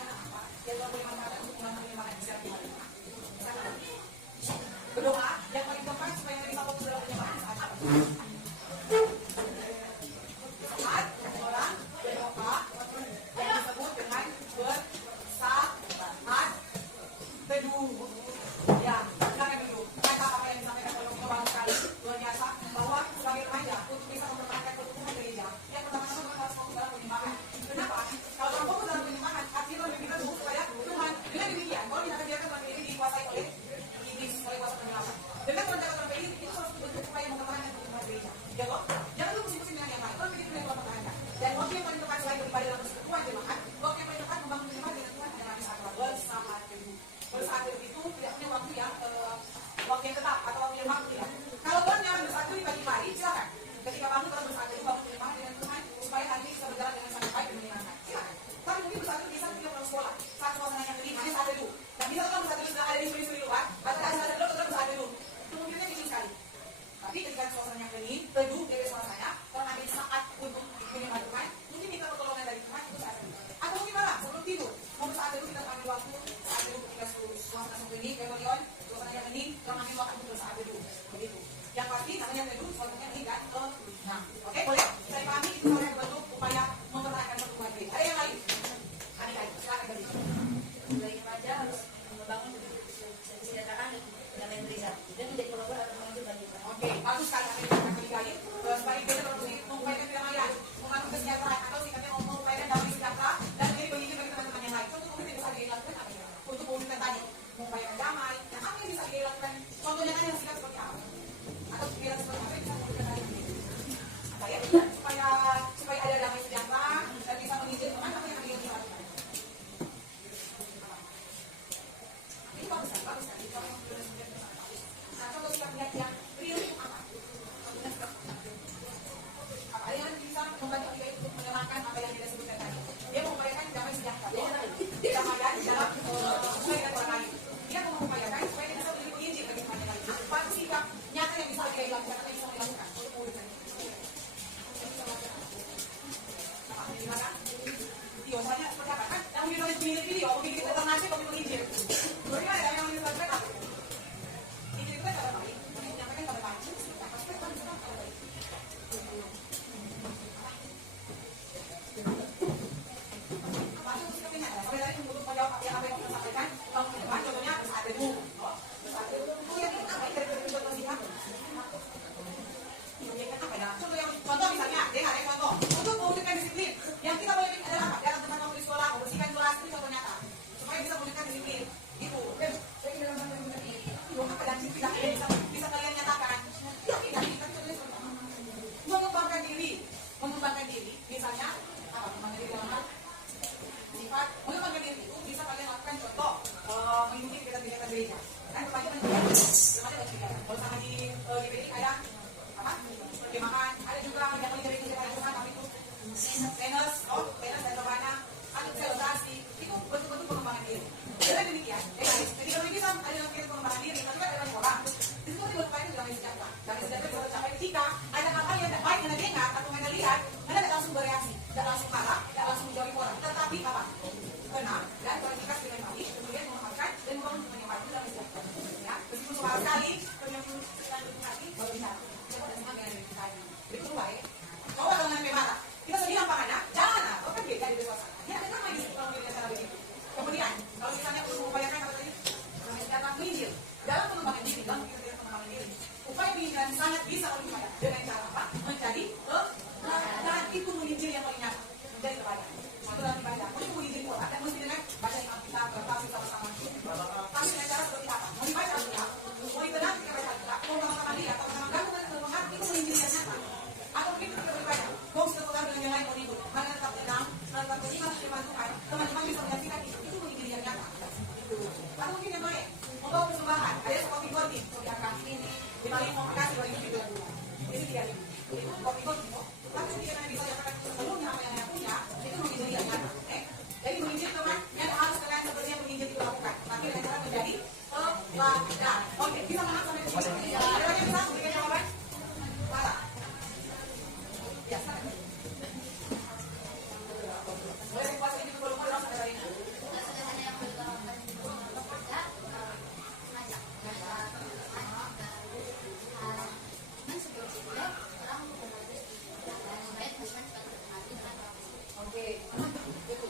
apa? Yang boleh manfaatkan untuk membangun penyembahan secara pribadi. Berdoa yang paling tepat supaya bisa fokus dalam penyembahan saat apa? Saat orang berdoa yang disebut dengan bersaat teduh. Ya, waktu yang tetap atau waktu yang waktu ya. Kalau Tuhan nyaman bersatu di pagi hari, silakan. Ketika bangun Tuhan bersatu, bangun beriman dengan Tuhan supaya hari ini bisa berjalan dengan sangat baik dan menyenangkan. Silakan. Tapi mungkin bersatu bisa punya pulang sekolah, saat suasana yang hening, hanya saat teduh. Dan bisa Tuhan bersatu sudah ada di suri-suri luar, atau ada saat teduh, Tuhan bersatu dulu. Kemungkinannya kecil sekali. Tapi ketika suasana yang hening, teduh dari suasananya, Tuhan ambil saat untuk menyembah Tuhan, mungkin minta pertolongan dari Tuhan itu saat teduh. Atau mungkin malah sebelum tidur, mau saat teduh kita ambil waktu saat teduh ketika suasana seperti ini, rebellion, suasana yang hening, Tuhan ambil waktu untuk saat teduh. Begitu. Yang pasti namanya teduh, suasananya hening kan? Nah, oke, boleh. Saya pahami itu saya bentuk upaya mempertahankan pertumbuhan diri. Ada yang lain? Ada silakan beri. Bagi remaja harus membangun kesejahteraan dan integritas dan menjadi kolaborator atau mengambil bagian. Oke, bagus sekali apa yang akan digali. Sebagai kita berfungsi mengupayakan kedamaian, membangun kesejahteraan atau sikapnya mengupayakan damai sejahtera dan menjadi pemimpin bagi teman-teman yang lain. Contoh mungkin bisa dilakukan apa ya? Untuk mewujudkan tadi, mengupayakan damai. Yang apa yang bisa dilakukan? Contohnya kan yang sikap seperti apa? Atau pikiran seperti apa yang bisa mewujudkan tadi? Apa ya? Supaya ada damai sejahtera dan bisa mengizinkan teman apa yang akan dilakukan? Ini bagus kan? Bagus kan? Nah, contoh sikap yang real itu apa? Apa yang bisa membantu kita untuk menyenangkan apa yang kita sebutkan tadi? Dia mengupayakan damai sejahtera. Damai dalam hubungan dengan orang lain. Dia mengupayakan supaya kita bisa menjadi penginjil bagi teman yang lain. Apa sikap nyata yang bisa dia lakukan atau yang bisa dilakukan untuk mewujudkan itu? Gimana? Video soalnya seperti apa kan? Yang video video, bikin alternatif, bikin penginjil. Bagaimana yang dilakukan apa? Injil itu kan kabar baik, menyampaikan kabar baik. Pasti kan bisa kabar baik. Apa itu sikapnya? Sampai tadi untuk menjawab apa yang kita sampaikan, kalau ke depan contohnya bersatu dulu. Bersatu dulu. Yang ini apa yang kita contoh sikap? Contoh misalnya, dengar ya contoh. Untuk mewujudkan disiplin, yang kita boleh bikin adalah apa? Dalam tempat waktu di sekolah, membersihkan kelas itu contoh nyata. Supaya bisa mewujudkan disiplin. Gitu. Saya kira dalam tempat ini, itu apa dan disiplin yang bisa kalian nyatakan? Ya tidak, tapi contohnya seperti apa? Mengembangkan diri, misalnya apa? Mengembangkan diri dalam hal sifat. Mengembangkan diri itu bisa kalian lakukan contoh mengikuti kegiatan gereja. Kan remaja berkegiatan. Kalau sama di GBI ada apa? Dimakan, ada juga yang dari kegiatan Tuhan tapi itu tenis dan rebana, ada selebrasi, itu betul-betul pengembangan diri. Jadi demikian, guys, ketika kita ada yang pengembangan diri, tapi kan ada banyak orang. Itu kan dilakukan itu damai sejahtera. Damai sejahtera bisa tercapai ketika ada hal-hal yang tidak baik yang Anda dengar atau Anda lihat, Anda tidak langsung bereaksi, tidak langsung marah, tidak langsung menjauhi orang, tetapi apa? Tenang dan klarifikasi dengan baik, kemudian memaafkan dan membangun hubungan yang baik damai sejahtera. Ya, meskipun suara sekali, yang lanjut hati baru bicara. Coba dan semangat dengan diri tadi. Jadi itu baik. Coba dengan sampai marah. Kita sedih lapangannya, jangan lah. Kan beda di suasana. Ya, ada nama di kalau kita cara begitu. Kemudian, kalau misalnya untuk mengupayakan apa tadi? Datang menginjil. Dalam pengembangan diri, dalam kita pengembangan diri. Upaya penginjilan sangat bisa diupayakan dengan cara apa? Menjadi dan itu menginjil yang paling nyata. Menjadi teladan. Satu dalam ibadah. Untuk menginjil Quran, dan mesti dengan baca yang kita bertafsir sama-sama. Tapi dengan cara seperti apa? Mau dibaca juga. Mau ditenang kita baca juga. Mau sama-sama lihat atau sama-sama gabungan dengan itu menginjil yang nyata. Atau mungkin kita berbaca. Mau kita tukar dengan yang lain mau ribut. Mana tetap tenang, tetap beriman firman Tuhan. Teman-teman bisa menyaksikan itu menginjil yang nyata. Atau mungkin yang lain. Membawa persembahan. Ada seperti kopi seperti akan ini. Dibalik mau kasih bagi kita dulu. Ini 3.000. Kopi kopi. Tapi ketika bisa dapatkan sebelumnya apa yang punya, itu menginjil yang nyata. Jadi menginjil teman yang harus kalian sepertinya menginjil itu lakukan. Tapi dengan cara menjadi teladan. Oke, bisa menang sampai ke sini. Ada lagi yang bisa memberikan jawaban? Mana? Ya, sana. Boleh puasa ini dulu langsung dari ini. Oke,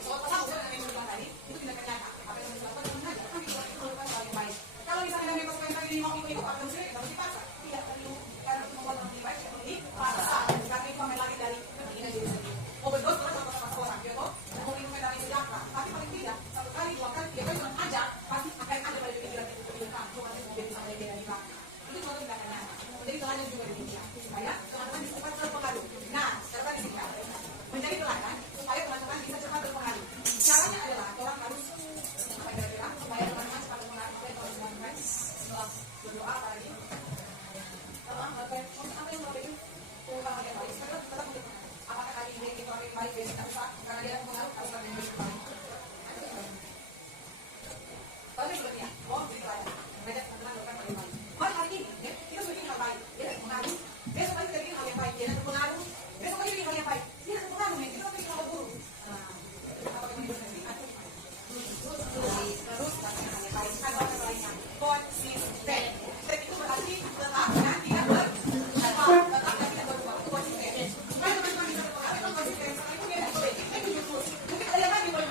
soal pasal yang dilakukan tadi itu tindakan nyata. Apa yang dilakukan dengan nyata, tapi itu dilakukan hal yang baik. Kalau misalnya ada memang ini mau ikut, apa yang kita mesti paksa. Tidak perlu karena itu membuat orang lebih baik, tidak perlu paksa. Karena itu akan lari dari kepentingan diri sendiri. Mau berdoa sama orang, gitu. Mau minum dari sejahtera, tapi paling tidak satu kali dua kali dia kan aja pasti akan ada pada pikiran itu kebijakan. Cuma itu jadi sampai dia dari mana? Itu suatu tindakan nyata. Jadi teladan juga demikian. Supaya teman-teman bisa cepat terpengaruh. Nah, sekarang di sini menjadi teladan supaya teman-teman bisa cepat terpengaruh. Caranya adalah orang harus supaya teman-teman cepat terpengaruh dan kalau teman-teman berdoa apa lagi? Apa yang mau bikin perubahan yang baik? Sekarang tetap untuk apakah hari ini kita orang yang baik besok tak bisa karena dia pengaruh harus orang yang baik. Tapi sebenarnya, begitu aja. Banyak teman-teman lakukan hal yang baik. Mari hari ini, ya, kita sudah bikin hal baik, dia ada pengaruh. Besok lagi kita bikin hal yang baik, dia ada pengaruh. Besok lagi bikin hal yang baik, dia ada pengaruh. Kita bikin hal buruk. Apakah ini benar? Terus lakukan hal yang baik. Ada orang lainnya. Konsisten. Itu berarti tetap dan tidak tetap dan tidak berubah. Itu konsisten. Supaya teman-teman bisa berpengaruh, itu konsisten. Itu dia boleh. Itu justru. Mungkin ada yang lagi boleh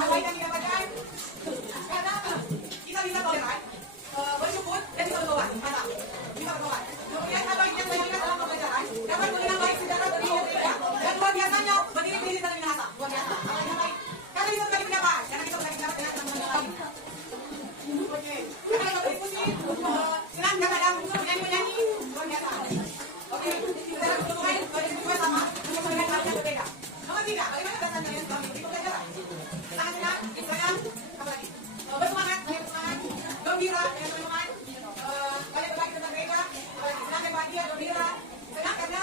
Apa yang didapatkan? Karena kita bisa toleran, bersyukur dan bisa bertobat. Mantap. Bisa bertobat. Kemudian apa yang saya lihat dalam pembelajaran dapat mengenal baik sejarah berdiri gereja dan luar biasanya berdiri di Desa Minahasa. Luar biasa. Apa yang baik? Karena bisa berbagi pendapat. Karena kita berbagi pendapat dengan teman-teman lain. Oke. Karena kita berdiskusi, senang dan ada unsur menyanyi-menyanyi. Luar biasa. Oke. Kita dalam kebutuhan berdiskusi sama untuk melihat hal yang berbeda. Nomor 3, bagaimana perasaan kalian selama ini pembelajaran? Sangat senang, apa lagi? Bersemangat, bersemangat, gembira dengan teman-teman. Kalian berbagi tentang gereja, senang dan bahagia, gembira, senang karena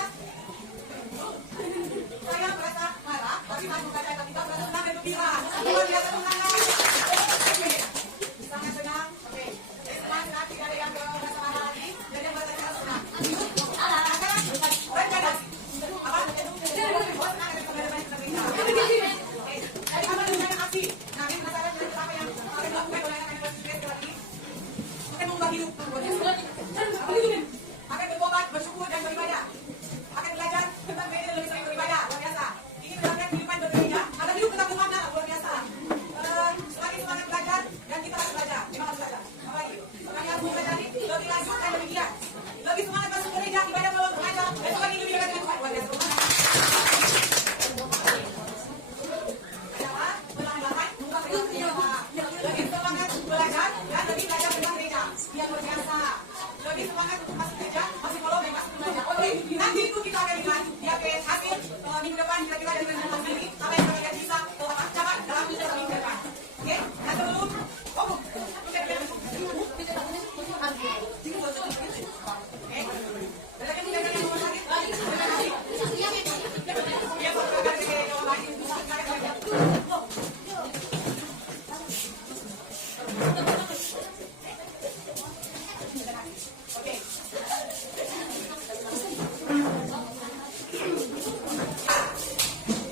saya merasa marah, tapi masuk baca kita merasa senang dan gembira. Luar biasa senang. Oke, sangat senang. Oke, senang tidak ada yang merasa marah lagi dan yang merasa senang. Rencana apa? Oh, senang ada pembelajaran tentang gereja. Jadi apa dengan aksi? Nah, ini penasaran dengan apa yang akan dilakukan oleh anak-anak gereja lagi? Akan mengubah hidup. Akan bertobat, bersyukur dan beribadah. Akan belajar tentang gereja lebih sering beribadah. Luar biasa. Ini menerapkan kehidupan bergereja. Ada hidup tetap bermakna. Luar biasa. Semakin semangat belajar dan kita harus belajar. Kita harus belajar. Apa lagi? Pertanyaan mempelajari lebih lanjut dan lebih giat. Lebih semangat masuk gereja, ibadah melalui pengajar dan semakin lebih dekat dengan Tuhan. Luar biasa. Lebih semangat belajar dan lebih belajar tentang gereja. Yang luar biasa. Lebih semangat untuk masuk gereja, masih follow dan masih belajar. Oke, nanti itu kita akan lihat di hasil minggu depan kira-kira dengan hasil ini apa yang kita bisa capai dalam minggu depan. Oke, nah sebelum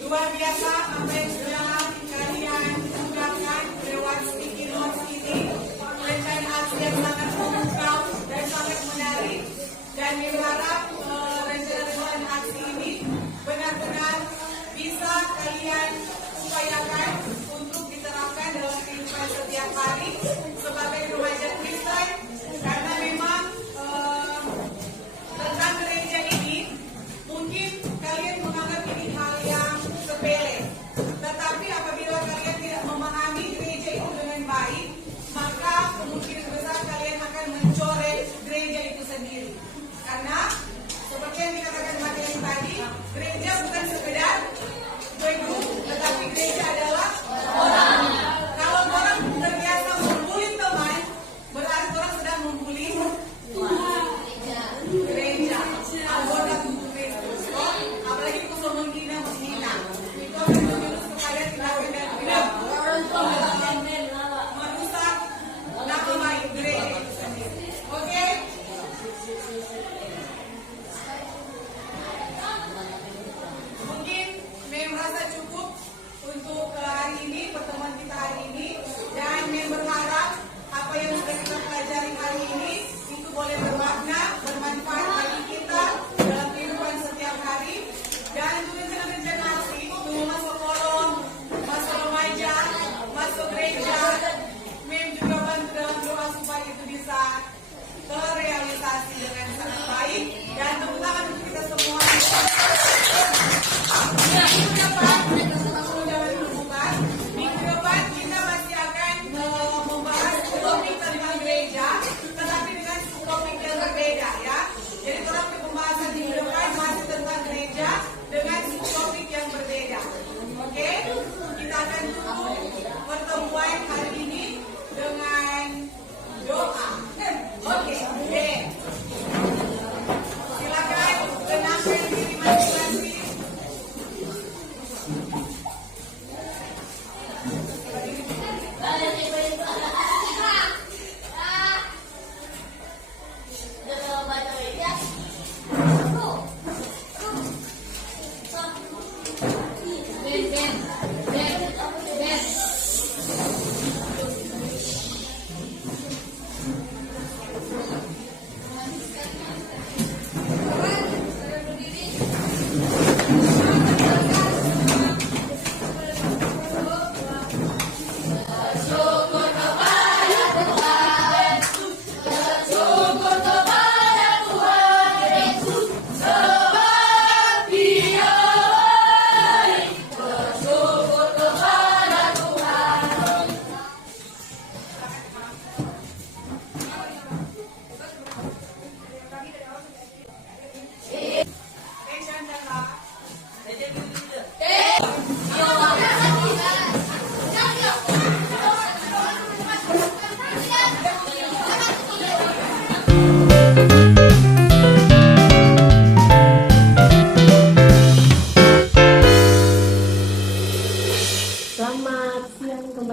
luar biasa apa yang sudah kalian ungkapkan lewat sticky notes ini. Rencana aksi yang sangat memukau dan sangat menarik, dan berharap rencana aksi ini benar-benar bisa kalian upayakan untuk diterapkan dalam kehidupan setiap hari sebagai remaja Kristen, karena memang tentang gereja ini mungkin kalian menganggap ini hal yang sepele, tetapi apabila kalian tidak memahami gereja itu dengan baik, maka kemungkinan besar kalian akan mencoret gereja itu sendiri. Karena seperti yang dikatakan materi tadi, gereja bukan sekedar gedung, tetapi gereja adalah orang. Kalau orang terbiasa membuli teman, berarti orang sedang membuli gereja, anggota tubuh Kristus. Apalagi itu menghina. Itu akan menjurus kepada tindakan dan tidak merusak nama baik gereja itu sendiri. Oke? Mungkin Mem merasa cukup untuk hari ini, pertemuan kita hari ini, dan Mem berharap apa yang sudah kita pelajari hari ini itu boleh bermakna, bermanfaat bagi kita dalam kehidupan setiap hari. Dan untuk rencana aksi, untuk masuk forum, masuk remaja, masuk gereja, Mem juga bantu dalam doa supaya itu bisa terrealisasi dengan sangat baik. Dan tepuk tangan untuk kita semua. Minggu depan kita masih akan membahas topik tentang gereja, tetapi dengan topik yang berbeda ya. Jadi topik pembahasan minggu depan masih tentang gereja dengan topik yang berbeda. Oke, kita akan tutup pertemuan hari ini dengan doa. Oke. Silakan tenangkan diri masing-masing.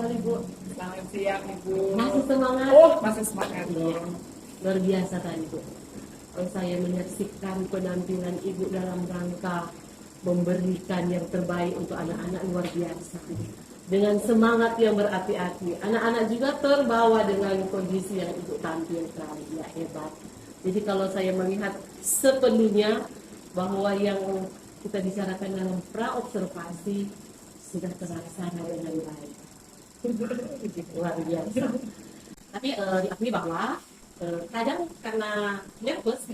kembali Bu. Selamat siang Ibu. Masih semangat? Oh, masih semangat. Iya, luar biasa tadi Bu. Saya menyaksikan penampilan Ibu dalam rangka memberikan yang terbaik untuk anak-anak, luar biasa. Dengan semangat yang berapi-api. Anak-anak juga terbawa dengan kondisi yang Ibu tampilkan. Ya, hebat. Jadi kalau saya melihat sepenuhnya bahwa yang kita bicarakan dalam pra-observasi sudah terlaksana dengan baik. Luar biasa. Tapi diakui bahwa kadang karena nervous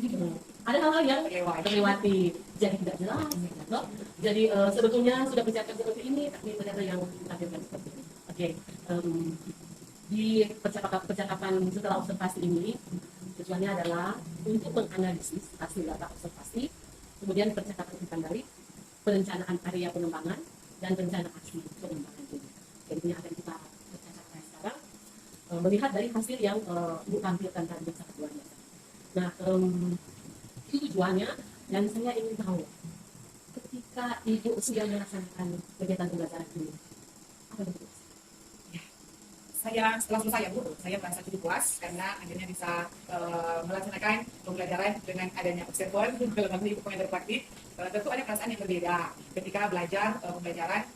ada hal-hal yang terlewati, jadi tidak jelas. Jadi sebetulnya sudah persiapkan seperti ini, tapi ternyata yang ditampilkan seperti ini. Oke, di percakapan setelah observasi ini tujuannya adalah untuk menganalisis hasil data observasi, kemudian percakapan kembali, perencanaan area pengembangan, dan rencana aksi pengembangan ini. Jadi ini akan kita percakapan sekarang melihat dari hasil yang Ibu tampilkan tadi yang sangat luar biasa. Nah, itu tujuannya, dan saya ingin tahu ketika Ibu sudah melaksanakan kegiatan pembelajaran ini, apa yang Ibu? Saya setelah selesai ya Bu, saya merasa cukup puas karena akhirnya bisa melaksanakan pembelajaran dengan adanya observer dalam hal ini Ibu pengajar praktik. Tentu ada perasaan yang berbeda ketika belajar pembelajaran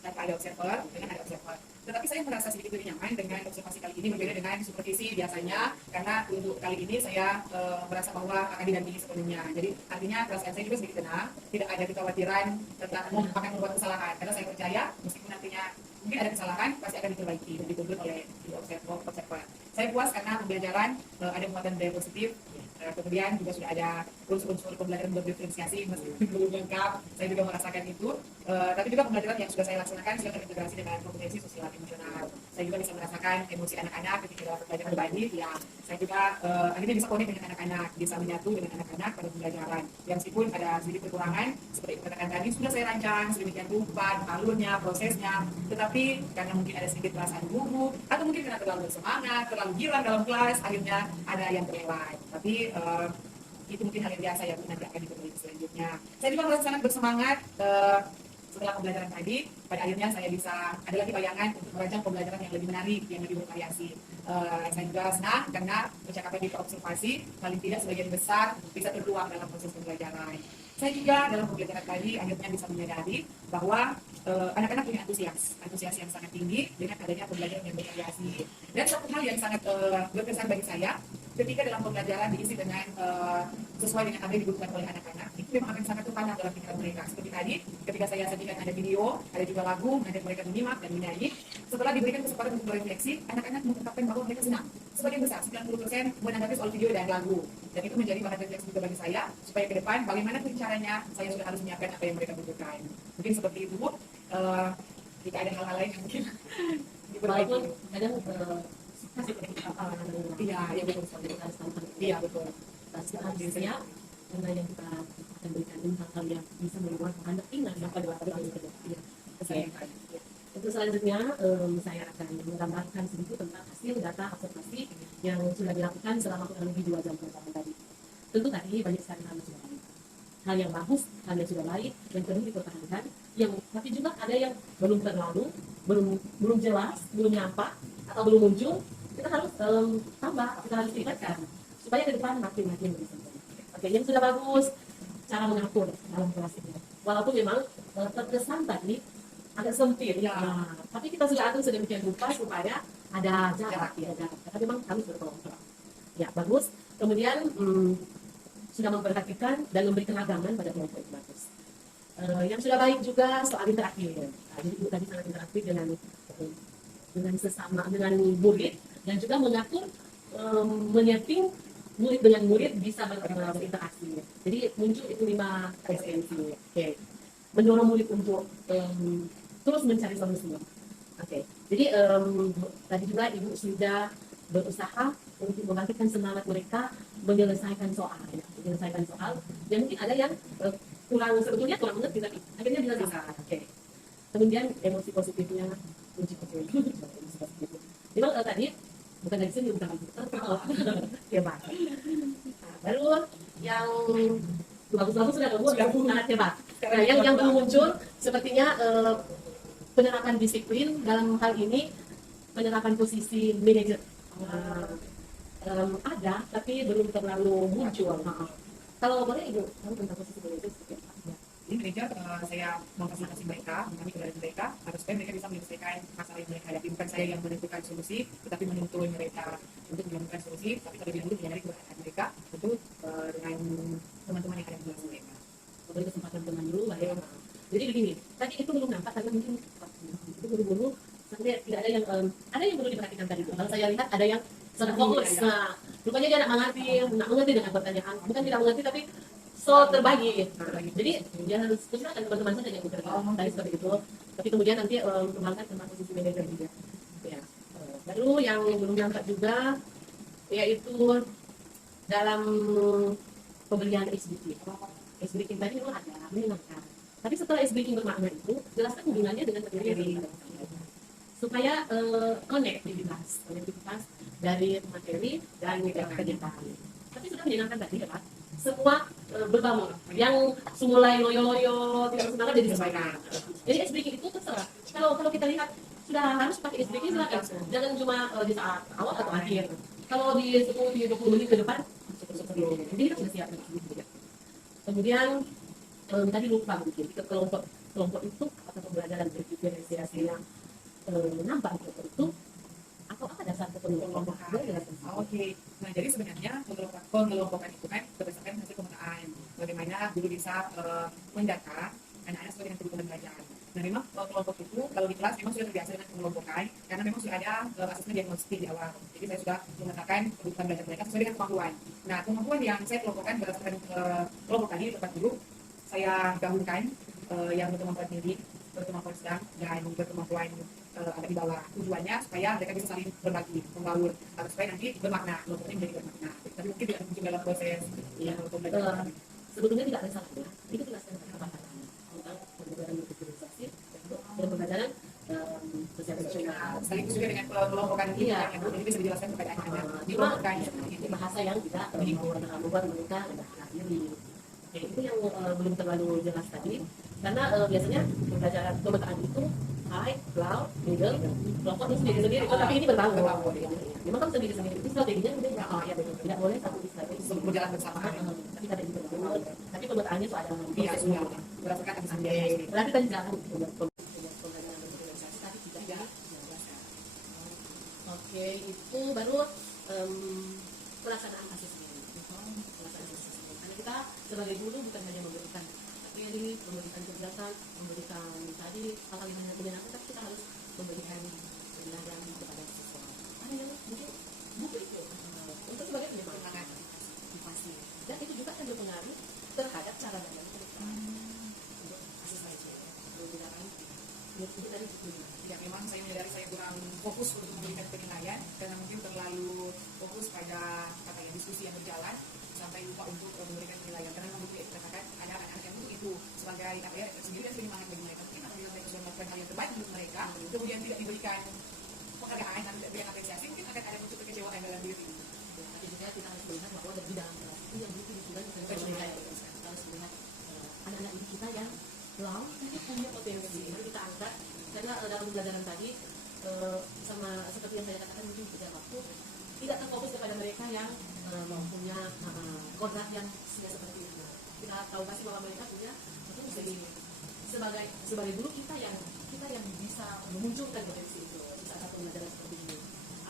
tanpa ada observer dengan ada observer. Tetapi saya merasa sedikit lebih nyaman dengan observasi kali ini berbeda dengan supervisi biasanya, karena untuk kali ini saya merasa bahwa akan didampingi sepenuhnya. Jadi artinya perasaan saya juga sedikit tenang, tidak ada kekhawatiran tentang akan membuat kesalahan, karena saya percaya meskipun nantinya mungkin ada kesalahan pasti akan diperbaiki dan dituntut oleh observer. Saya puas karena pembelajaran ada muatan budaya positif. Kemudian juga sudah ada unsur-unsur pembelajaran berdiferensiasi meskipun belum lengkap, saya juga merasakan itu. Tapi juga pembelajaran yang sudah saya laksanakan sudah terintegrasi dengan kompetensi sosial emosional. Saya juga bisa merasakan emosi anak-anak ketika dalam pembelajaran berbanding. Ya, saya juga akhirnya bisa connect dengan anak-anak, bisa menyatu dengan anak-anak pada pembelajaran. Yang meskipun ada sedikit kekurangan, seperti katakan tadi sudah saya rancang sedemikian rupa, alurnya, prosesnya. Tetapi karena mungkin ada sedikit perasaan gugup, atau mungkin karena terlalu bersemangat, terlalu girang dalam kelas, akhirnya ada yang terlewat. Tapi itu mungkin hal yang biasa yang nanti akan diperbaiki selanjutnya. Saya juga merasa sangat bersemangat setelah pembelajaran tadi. Pada akhirnya saya bisa ada lagi bayangan untuk merancang pembelajaran yang lebih menarik, yang lebih bervariasi. Saya juga senang karena percakapan di observasi paling tidak sebagian besar bisa tertuang dalam proses pembelajaran. Saya juga dalam pembelajaran tadi akhirnya bisa menyadari bahwa anak-anak punya antusias yang sangat tinggi dengan adanya pembelajaran yang bervariasi. Dan satu hal yang sangat berkesan bagi saya, ketika dalam pembelajaran diisi dengan sesuai dengan apa yang dibutuhkan oleh anak-anak, itu memang akan sangat tertanam dalam pikiran mereka. Seperti tadi, ketika saya sajikan ada video, ada juga lagu, mengajak mereka menyimak dan menyanyi. Setelah diberikan kesempatan untuk berefleksi, anak-anak mengungkapkan bahwa mereka senang. Sebagian besar, 90% menanggapi soal video dan lagu. Dan itu menjadi bahan refleksi juga bagi saya, supaya ke depan bagaimana caranya saya sudah harus menyiapkan apa yang mereka butuhkan. Mungkin seperti itu, Bu. Jika ada hal-hal lain yang mungkin Walaupun kadang kasih iya betul sekali. Iya betul. Sekarang saya karena yang kita akan berikan ini hal-hal yang bisa membuat Anda ingat pada waktu itu. Untuk selanjutnya saya akan menggambarkan sedikit tentang hasil data observasi yang sudah dilakukan selama kurang lebih 2 jam pertama tadi. Tentu tadi banyak sekali hal yang sudah baik, hal yang bagus, hal yang sudah baik yang perlu dipertahankan. Tapi juga ada yang belum terlalu, belum jelas, belum nyampe atau belum muncul. Kita harus tambah, kita harus tingkatkan supaya ke depan makin lebih sempurna. Oke, yang sudah bagus cara mengatur dalam kelas ini. Walaupun memang terkesan tadi agak sempit, tapi kita sudah atur sedemikian rupa supaya ada jarak, karena memang harus berkelompok. Ya, bagus. Kemudian sudah memperhatikan dan memberi keragaman pada kelompok itu bagus. Yang sudah baik juga soal interaktif. Jadi Ibu tadi sangat interaktif dengan sesama, dengan murid, dan juga mengatur menyeting murid dengan murid bisa berinteraksi. Jadi muncul itu 5 kompetensi. Oke. Mendorong murid untuk terus mencari solusi. Oke. Jadi tadi juga Ibu sudah berusaha untuk membangkitkan semangat mereka menyelesaikan soal. Dan mungkin ada yang sebetulnya kurang mengerti, tapi akhirnya bisa bisa. Oke. Kemudian emosi positifnya kunci positif. Memang tadi bukan dari sini, bukan hebat. Nah, baru yang bagus-bagus sudah sangat hebat. Nah, yang belum muncul sepertinya penerapan disiplin dalam hal ini penerapan posisi manajer. Ada, tapi belum terlalu muncul. Kalau boleh Ibu, tahu tentang posisi manajer seperti apa? Jadi manajer saya memfasilitasi mereka, memahami kendala mereka, agar supaya mereka bisa menyelesaikan masalah yang mereka hadapi. Bukan saya yang menentukan solusi, tetapi menuntun mereka untuk menemukan solusi, tapi terlebih dahulu menyadari keberadaan mereka tentu dengan teman-teman yang ada di belakang mereka. Beri kesempatan teman dulu, baik. Jadi begini, tadi itu belum nampak karena mungkin itu buru-buru sampai tidak ada yang perlu diperhatikan tadi. Kalau saya lihat ada yang sudah fokus. Nah, rupanya dia nak mengerti dengan pertanyaan. Bukan tidak mengerti tapi terbagi. Jadi dia harus silakan teman-teman saja yang bekerja tadi seperti itu. Tapi kemudian nanti kembangkan tentang posisi manajer juga. Ya. Lalu yang belum nampak juga yaitu dalam pemberian SBK. SBK tadi memang ada menyenangkan. Tapi setelah SBK bermakna itu, jelaskan hubungannya dengan materi supaya konektivitas dari materi dan kegiatan. Tapi sudah menyenangkan tadi ya Pak. Semua berbangun. Yang semulai loyo-loyo tidak semangat jadi disesuaikan. Jadi SBK itu terserah. Kalau kita lihat sudah harus pakai SBK silakan. Jangan cuma di saat awal atau akhir. Kalau di 10-20 menit ke depan cukup. Jadi kita sudah siap. Kemudian tadi lupa mungkin kelompok itu atau pembelajaran berdiferensiasinya nampak itu atau apa dasar kepengelompokan? Oke. Nah, jadi sebenarnya pengelompokan itu kan berdasarkan hasil pemetaan. Bagaimana guru bisa mendata anak-anak sesuai dengan kebutuhan belajar. Nah, memang kelompok itu kalau di kelas memang sudah terbiasa dengan pengelompokan karena memang sudah ada asesmen diagnostik di awal. Jadi saya sudah mengatakan kebutuhan belajar mereka sesuai dengan kemampuan. Nah, kemampuan yang saya kelompokkan berdasarkan kelompok tadi di tempat dulu saya gabungkan yang berkemampuan tinggi, berkemampuan sedang, dan berkemampuan ada di bawah. Tujuannya supaya mereka bisa saling berbagi, membangun, supaya nanti bermakna, kelompoknya menjadi bermakna. Tapi mungkin tidak mungkin dalam proses yang pembelajaran. Sebetulnya tidak ada salahnya. Itu jelaskan tentang pembelajaran berdiferensiasi dan pembelajaran sosial emosional. Sekaligus juga dengan kelompokan ini, jadi bisa dijelaskan kepada anak-anak. Dikelompokkan bahasa yang tidak membuat mereka rendah diri. Ya, itu yang belum terlalu jelas tadi karena biasanya pembelajaran pemetaan itu high, low, middle, kelompok itu sendiri-sendiri tapi ini berbangun memang kan sendiri-sendiri itu strateginya ya, tidak boleh satu strategi berjalan bersama tapi tidak dibangun tapi pemetaannya itu ada semua berdasarkan berarti tadi jangan pembelajaran berorganisasi tapi tidak oke itu baru pelaksanaan asesmen karena kita sebagai guru bukan hanya memberikan materi, memberikan kegiatan, memberikan tadi hal-hal yang menyenangkan, tapi kita harus memberikan penilaian kepada siswa. Ada yang mungkin buku itu untuk sebagai penyemangat motivasi dan itu juga akan berpengaruh terhadap cara belajar mereka untuk asesmen itu dari buku. Ya memang saya menyadari saya kurang fokus untuk memberikan penilaian karena mungkin terlalu fokus pada diskusi yang berjalan sampai lupa untuk memberikan penilaian karena memang buku katakan ada anak-anak yang itu sebagai sendiri dan penyemangat bagi mereka mungkin apabila mereka sudah melakukan hal yang terbaik untuk mereka kemudian tidak diberikan penghargaan dan tidak diberikan apresiasi mungkin akan ada muncul kekecewaan dalam diri. Tapi juga kita harus melihat bahwa di dalam kelas itu yang butuh juga harus melihat anak-anak kita yang low tapi punya potensi harus kita angkat karena dalam pembelajaran tadi sama seperti yang saya katakan mungkin tidak waktu tidak terfokus kepada mereka yang mempunyai kodrat yang sudah seperti itu. Kita tahu pasti bahwa mereka punya itu sebagai guru kita yang bisa memunculkan potensi itu di saat pembelajaran seperti ini.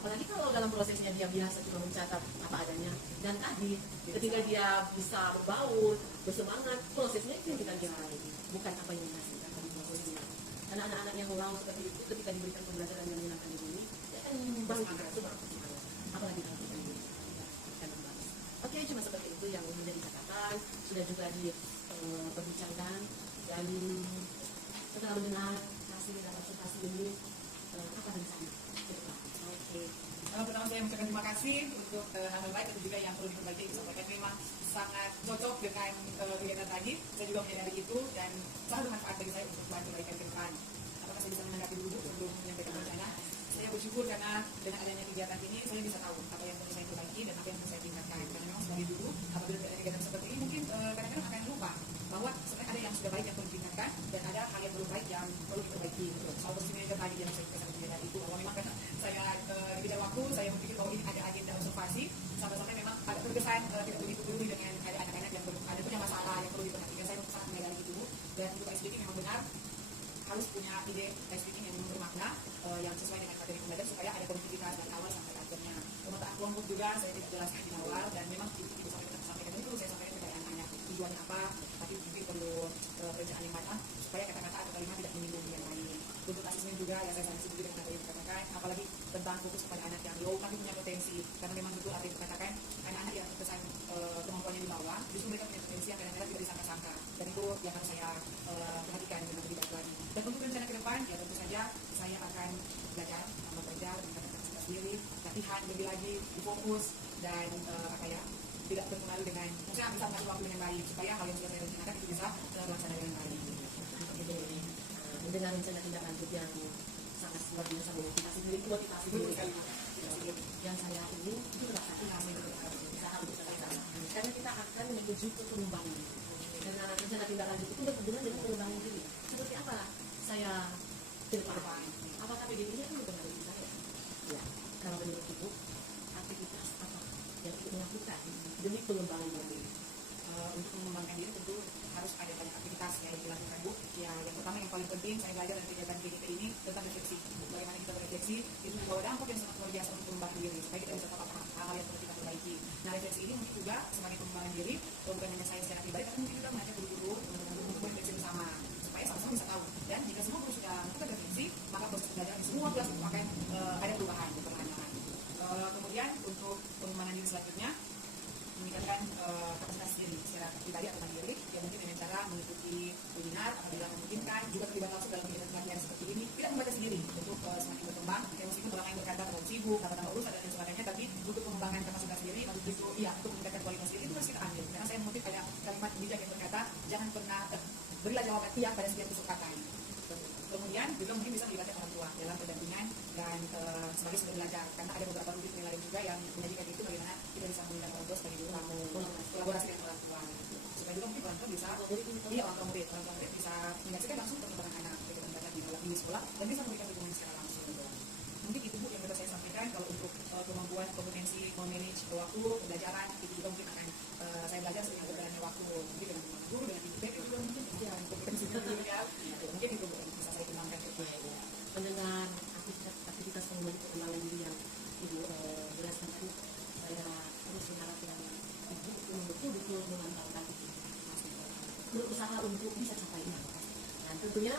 Apalagi kalau dalam prosesnya dia biasa cuma mencatat apa adanya dan tadi ketika dia bisa berbaur, bersemangat, prosesnya itu yang kita lihat bukan apa yang dihasilkan dari prosesnya. Karena anak-anak yang mau seperti itu ketika diberikan pembelajaran yang menyenangkan di sini dia akan bangkit semangat. Apalagi kalau kita ini akan membahas. Oke, cuma seperti itu yang menjadi catatan sudah juga diperbincangkan dan setelah mendengar hasil dan presentasi ini apa rencana ke depan? Oke. Pertama saya mengucapkan terima kasih untuk hal baik dan juga yang perlu diperbaiki disampaikan memang sangat cocok dengan kegiatan tadi. Saya juga menyadari itu dan sangat bermanfaat bagi saya untuk kebaikan ke depan. Apakah saya bisa menanggapi dulu sebelum menyampaikan rencana? Saya bersyukur karena dengan adanya kegiatan ini saya bisa tahu apa yang perlu saya perbaiki dan apa yang perlu saya tingkatkan. Karena memang sebagai dulu apabila ada kegiatan seperti ini mungkin kadang-kadang akan lupa bahwa sebenarnya ada yang sudah baik yang perlu ditingkatkan dan ada hal yang belum baik yang perlu diperbaiki. Soal posisi manajer tadi yang saya sampaikan itu bahwa memang karena saya saya berpikir bahwa ini ada agenda observasi, sampai-sampai memang agak terkesan tidak begitu peduli dengan ada anak-anak yang ada punya masalah yang perlu diperhatikan. Saya sangat menyadari itu, dan untuk ice breaking memang benar harus punya ide ice breaking yang bermakna, yang sesuai dengan materi pembelajaran supaya ada konektivitas dari awal sampai akhirnya. Pemetaan kelompok juga saya tidak jelaskan di awal, dan memang itu sampai kita sampaikan itu saya sampaikan kepada anak-anak tujuannya apa, tapi mungkin perlu perencanaan yang matang supaya kata-kata atau kalimat tidak menyinggung yang lain. Untuk asesmen juga yang saya sangat setuju dengan apa yang dikatakan, apalagi tentang fokus kepada anak yang low tapi punya potensi, karena memang betul apa yang dikatakan, anak-anak yang terkesan kemampuannya di bawah justru mereka punya potensi yang kadang-kadang tidak disangka-sangka, dan itu yang harus saya perhatikan dengan lebih baik lagi. Dan untuk rencana ke depan ya tentu saja saya akan belajar belajar meningkatkan kapasitas diri, latihan lebih lagi, fokus, dan tidak terpengaruh dengan maksudnya bisa mengatur waktu dengan baik supaya hal yang sudah saya rencanakan itu bisa terlaksana dengan baik. Jadi dengan rencana tindak lanjut yang sangat luar biasa motivasi diri yang saya ini itu rasakan namanya usaha untuk sama, karena kita akan menuju ke pengembangan. Karena rencana tindak lanjut itu berhubungan dengan pengembangan diri. Seperti apa saya ke depan? Apakah begini ini akan mempengaruhi saya? Ya, kalau menurut ibu, aktivitas apa yang ibu lakukan demi pengembangan diri? Untuk mengembangkan diri tentu harus ada banyak aktivitas yang dilakukan Bu. Ya, yang pertama yang paling penting saya belajar dari kegiatan GDP ini tentang refleksi. Bagaimana kita berefleksi itu membawa dampak yang sangat luar biasa untuk pengembangan diri supaya kita bisa tahu apa hal yang perlu kita perbaiki. Nah, refleksi ini mungkin juga sebagai pengembangan diri, bukan hanya saya secara pribadi, tapi mungkin juga mengajak guru-guru teman-teman untuk refleksi bersama supaya sama-sama bisa tahu. Dan jika semua guru sudah melakukan refleksi, maka proses belajar di semua kelas itu akan ada perubahan, perlahan-lahan. Kemudian untuk pengembangan diri selanjutnya, meningkatkan kapasitas diri secara pribadi atau mandiri, yang mungkin dengan cara mengikuti webinar apabila memungkinkan, juga terlibat langsung dalam kegiatan pelatihan seperti ini, tidak membatasi diri untuk semakin berkembang. Ya, meskipun orang yang berkata terlalu sibuk, tambah urusan dan sebagainya, tapi untuk pengembangan kapasitas diri, untuk meningkatkan kualitas diri itu harus kita ambil. Karena saya mengutip ada kalimat bijak yang berkata, jangan pernah berilah jawaban iya pada setiap kesempatan. Kemudian juga mungkin bisa melibatkan orang tua dalam pendampingan dan sebagai sumber belajar, karena ada beberapa rubrik penilaian juga yang menjadikan itu bagaimana kita bisa mengundang orang tua sebagai guru tamu, kolaborasi dengan orang tua supaya juga mungkin orang tua bisa orang tua murid bisa menyaksikan langsung perkembangan anak kegiatan belajar di sekolah dan bisa memberikan dukungan secara langsung. Mungkin itu Bu yang dapat saya sampaikan. Kalau untuk kemampuan kompetensi memanage waktu pembelajaran itu juga mungkin akan saya belajar sering berjalannya waktu mungkin dengan guru, dengan ibu juga mungkin ya kompetensi ya mungkin itu bisa saya kembangkan ke depan. Mendengar aktivitas pengembangan diri yang ibu jelaskan tadi, saya terus mengharapkan ibu betul-betul memantapkan berusaha untuk bisa capai ini. Dan tentunya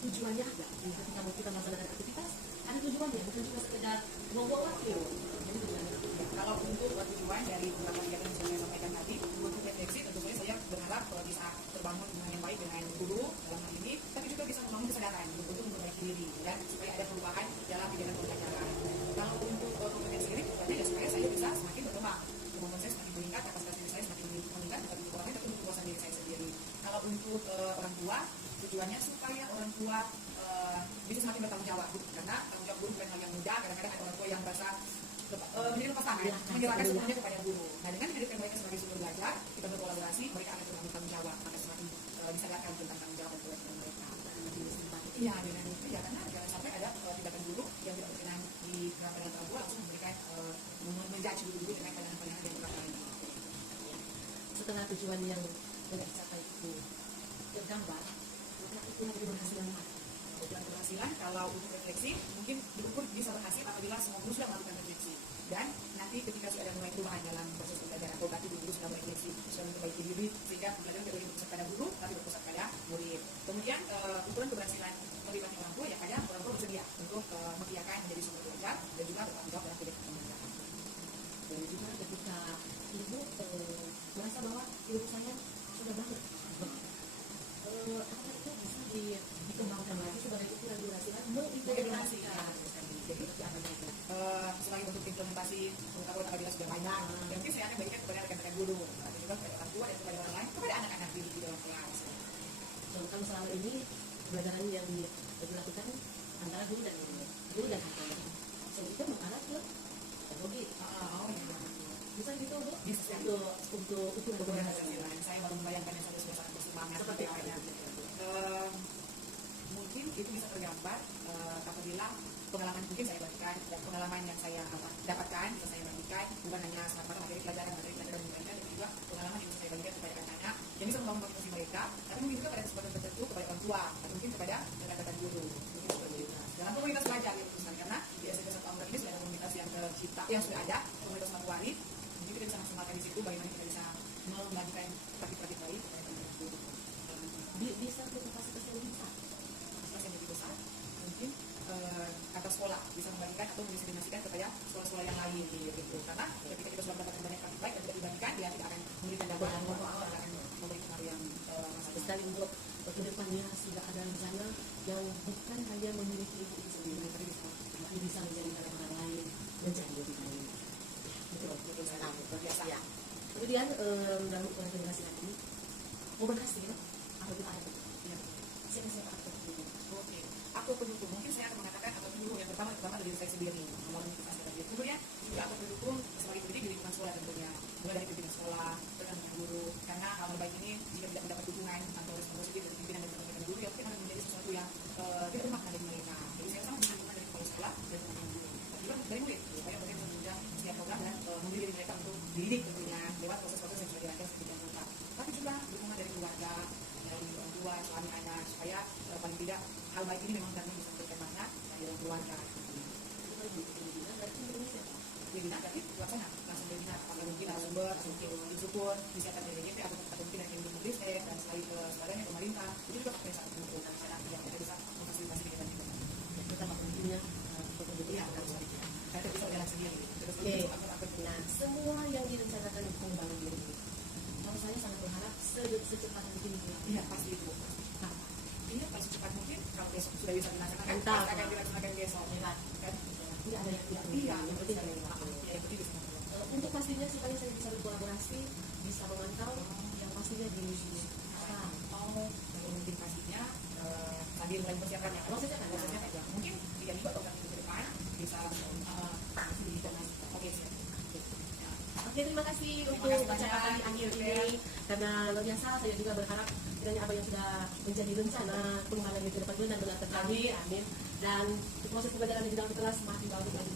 tujuannya ada. Ketika kita melaksanakan aktivitas, ada tujuannya, bukan cuma sekedar buang-buang waktu. Jadi tujuannya. Kalau untuk tujuan dari beberapa kegiatan yang saya sampaikan tadi, untuk refleksi tentu saja saya berharap bisa terbangun hubungan yang baik dengan guru dalam hal ini, tapi juga bisa membangun kesadaran untuk memperbaiki diri dan supaya ada perubahan dalam kegiatan pembelajaran. Kalau untuk kompetensi diri, tujuannya ya supaya saya bisa semakin berkembang, kemampuan saya semakin meningkat, kapasitas diri saya semakin meningkat, bukan untuk orang lain tapi untuk kepuasan diri saya sendiri. Kalau untuk orang tua, tujuannya supaya orang tua bisa semakin bertanggung jawab, karena tanggung jawab guru bukan hal yang mudah. Kadang-kadang ada orang tua yang merasa menjadi lepas tangan, menyerahkan semuanya kepada guru. Nah, dengan menghadirkan mereka sebagai sumber belajar, kita berkolaborasi, mereka akan bertanggung tanggung jawab, maka semakin disadarkan tentang tanggung jawab dan kewajiban mereka. Iya, dengan itu ya, karena jangan sampai ada tindakan guru yang tidak berkenan di penerapan orang tua langsung memberikan menjudge guru dengan pandangan-pandangan yang berkaitan. Setelah tujuan yang sudah dicapai itu tergambar, maka itu yang berhasil. Dan keberhasilan kalau untuk refleksi mungkin diukur bisa berhasil apabila semua guru sudah melakukan refleksi, dan nanti ketika sudah ada mulai perubahan dalam proses pembelajaran, berarti guru sudah merefleksi, sudah memperbaiki diri sehingga pembelajaran tidak berpusat pada guru tapi berpusat pada murid. Kemudian ukuran keberhasilan melibatkan orang tua ya kadang orang tua bersedia untuk mengiyakan menjadi sumber belajar dan juga bertanggung jawab dalam kegiatan pembelajaran. Dan juga ketika ibu merasa bahwa ibu saya sudah banget, apakah itu bisa dikembangkan lagi sebagai ukuran durasi kan? Mengimplementasikan. Jadi apa itu? Sebagai bentuk implementasi pengetahuan apabila sudah banyak, dan mungkin saya akan berikan kepada rekan-rekan guru, atau juga kepada orang tua dan kepada orang lain, kepada anak-anak di dalam kelas. Contohnya selama ini pembelajaran yang dilakukan antara guru dan anak. Sebenarnya mengarah ke teknologi. Bisa gitu Bu? Bisa. Untuk ukuran Keberhasilan. Saya baru membayangkan yang saya sudah sangat bersemangat seperti apa. Mungkin itu bisa tergambar apabila pengalaman mungkin saya bagikan, dan pengalaman yang saya dapatkan bisa saya bagikan, bukan hanya semata materi pelajaran mereka dan juga pengalaman yang bisa saya bagikan kepada anak-anak yang bisa membangun motivasi mereka, tapi mungkin juga pada kesempatan tertentu kepada orang tua atau mungkin kepada rekan-rekan guru, mungkin seperti itu. Dalam komunitas belajar gitu Ustaz, karena di SMP 1 Amran ini sudah ada komunitas yang tercipta, yang sudah ada komunitas Matuari, jadi kita bisa maksimalkan di situ bagaimana kita bisa membagikan praktik-praktik baik kepada rekan-rekan guru. Bisa untuk kapasitas yang lebih besar. Kapasitas yang lebih besar mungkin antar sekolah bisa membagikan atau mendistribusikan kepada sekolah-sekolah yang lain gitu. Karena ketika kita sudah mendapatkan banyak praktik baik dan tidak dibagikan, dia tidak akan memberikan dampak yang akan memberi pengaruh yang Bagus sekali untuk kedepannya sudah ada rencana yang bukan hanya memiliki ibu sendiri, tapi bisa menjadi orang lain menjadi lebih baik. Betul sekali, luar biasa ya. Kemudian dalam generasi lagi mau berhasil, apa kita ada? Siapa aku? Oke, aku pendukung. Mungkin saya akan mengatakan atau pendukung yang pertama dari diri saya sendiri, membangun motivasi tadi. Kemudian juga aku pendukung sebagai pendidik di lingkungan sekolah tentunya, mulai dari pimpinan sekolah, rekan guru. Karena hal terbaik ini jika tidak mendapat dukungan atau respon positif dari pimpinan dan rekan guru, ya mungkin akan menjadi sesuatu yang tidak bermakna dari mereka. Jadi saya sangat mendukung dari kepala sekolah dan rekan guru. Tapi juga dari murid, supaya mereka menunjang setiap program dan memilih diri mereka untuk dididik tentunya lewat proses-proses yang sudah dilakukan sedemikian rupa. Tapi juga dukungan dari keluarga, dari orang tua, suami, anak, supaya paling tidak hal baik ini memang kami bisa memberikan makna dari dalam keluarga. Webinar berarti pelaksana langsung webinar, apakah mungkin narasumber, mungkin syukur, disiapkan dari DGP atau mungkin dari Ibu Ristek dan sebagainya pemerintah, itu juga pakai sangat mendukung dan sangat yang kita bisa memfasilitasi kegiatan itu. Pertama pentingnya Iya, harus karena bisa berjalan sendiri. Oke, nah semua yang direncanakan untuk membangun diri, kalau saya sangat berharap secepat mungkin. Iya, pasti itu. Nah, ini paling secepat mungkin kalau besok sudah bisa dilaksanakan, Mantap. akan dilaksanakan besok. Hebat. Kan? Tidak ada yang tidak Iya, yang penting saya adalah ya, yang penting bisa melakukan. untuk pastinya supaya saya bisa berkolaborasi, bisa memantau, yang pastinya di komunikasinya tadi mulai persiapan ya, prosesnya aja mungkin 3 minggu atau 4 minggu ke depan bisa langsung dihitung. Oke, siap. Oke, terima kasih Terima untuk kasih percakapan banyak, akhir Ibu ini karena luar biasa. Saya juga berharap kiranya apa yang sudah menjadi rencana pengembangan ke depan benar-benar terjadi. Amin. Dan proses pembelajaran di dalam kelas semakin bagus lagi.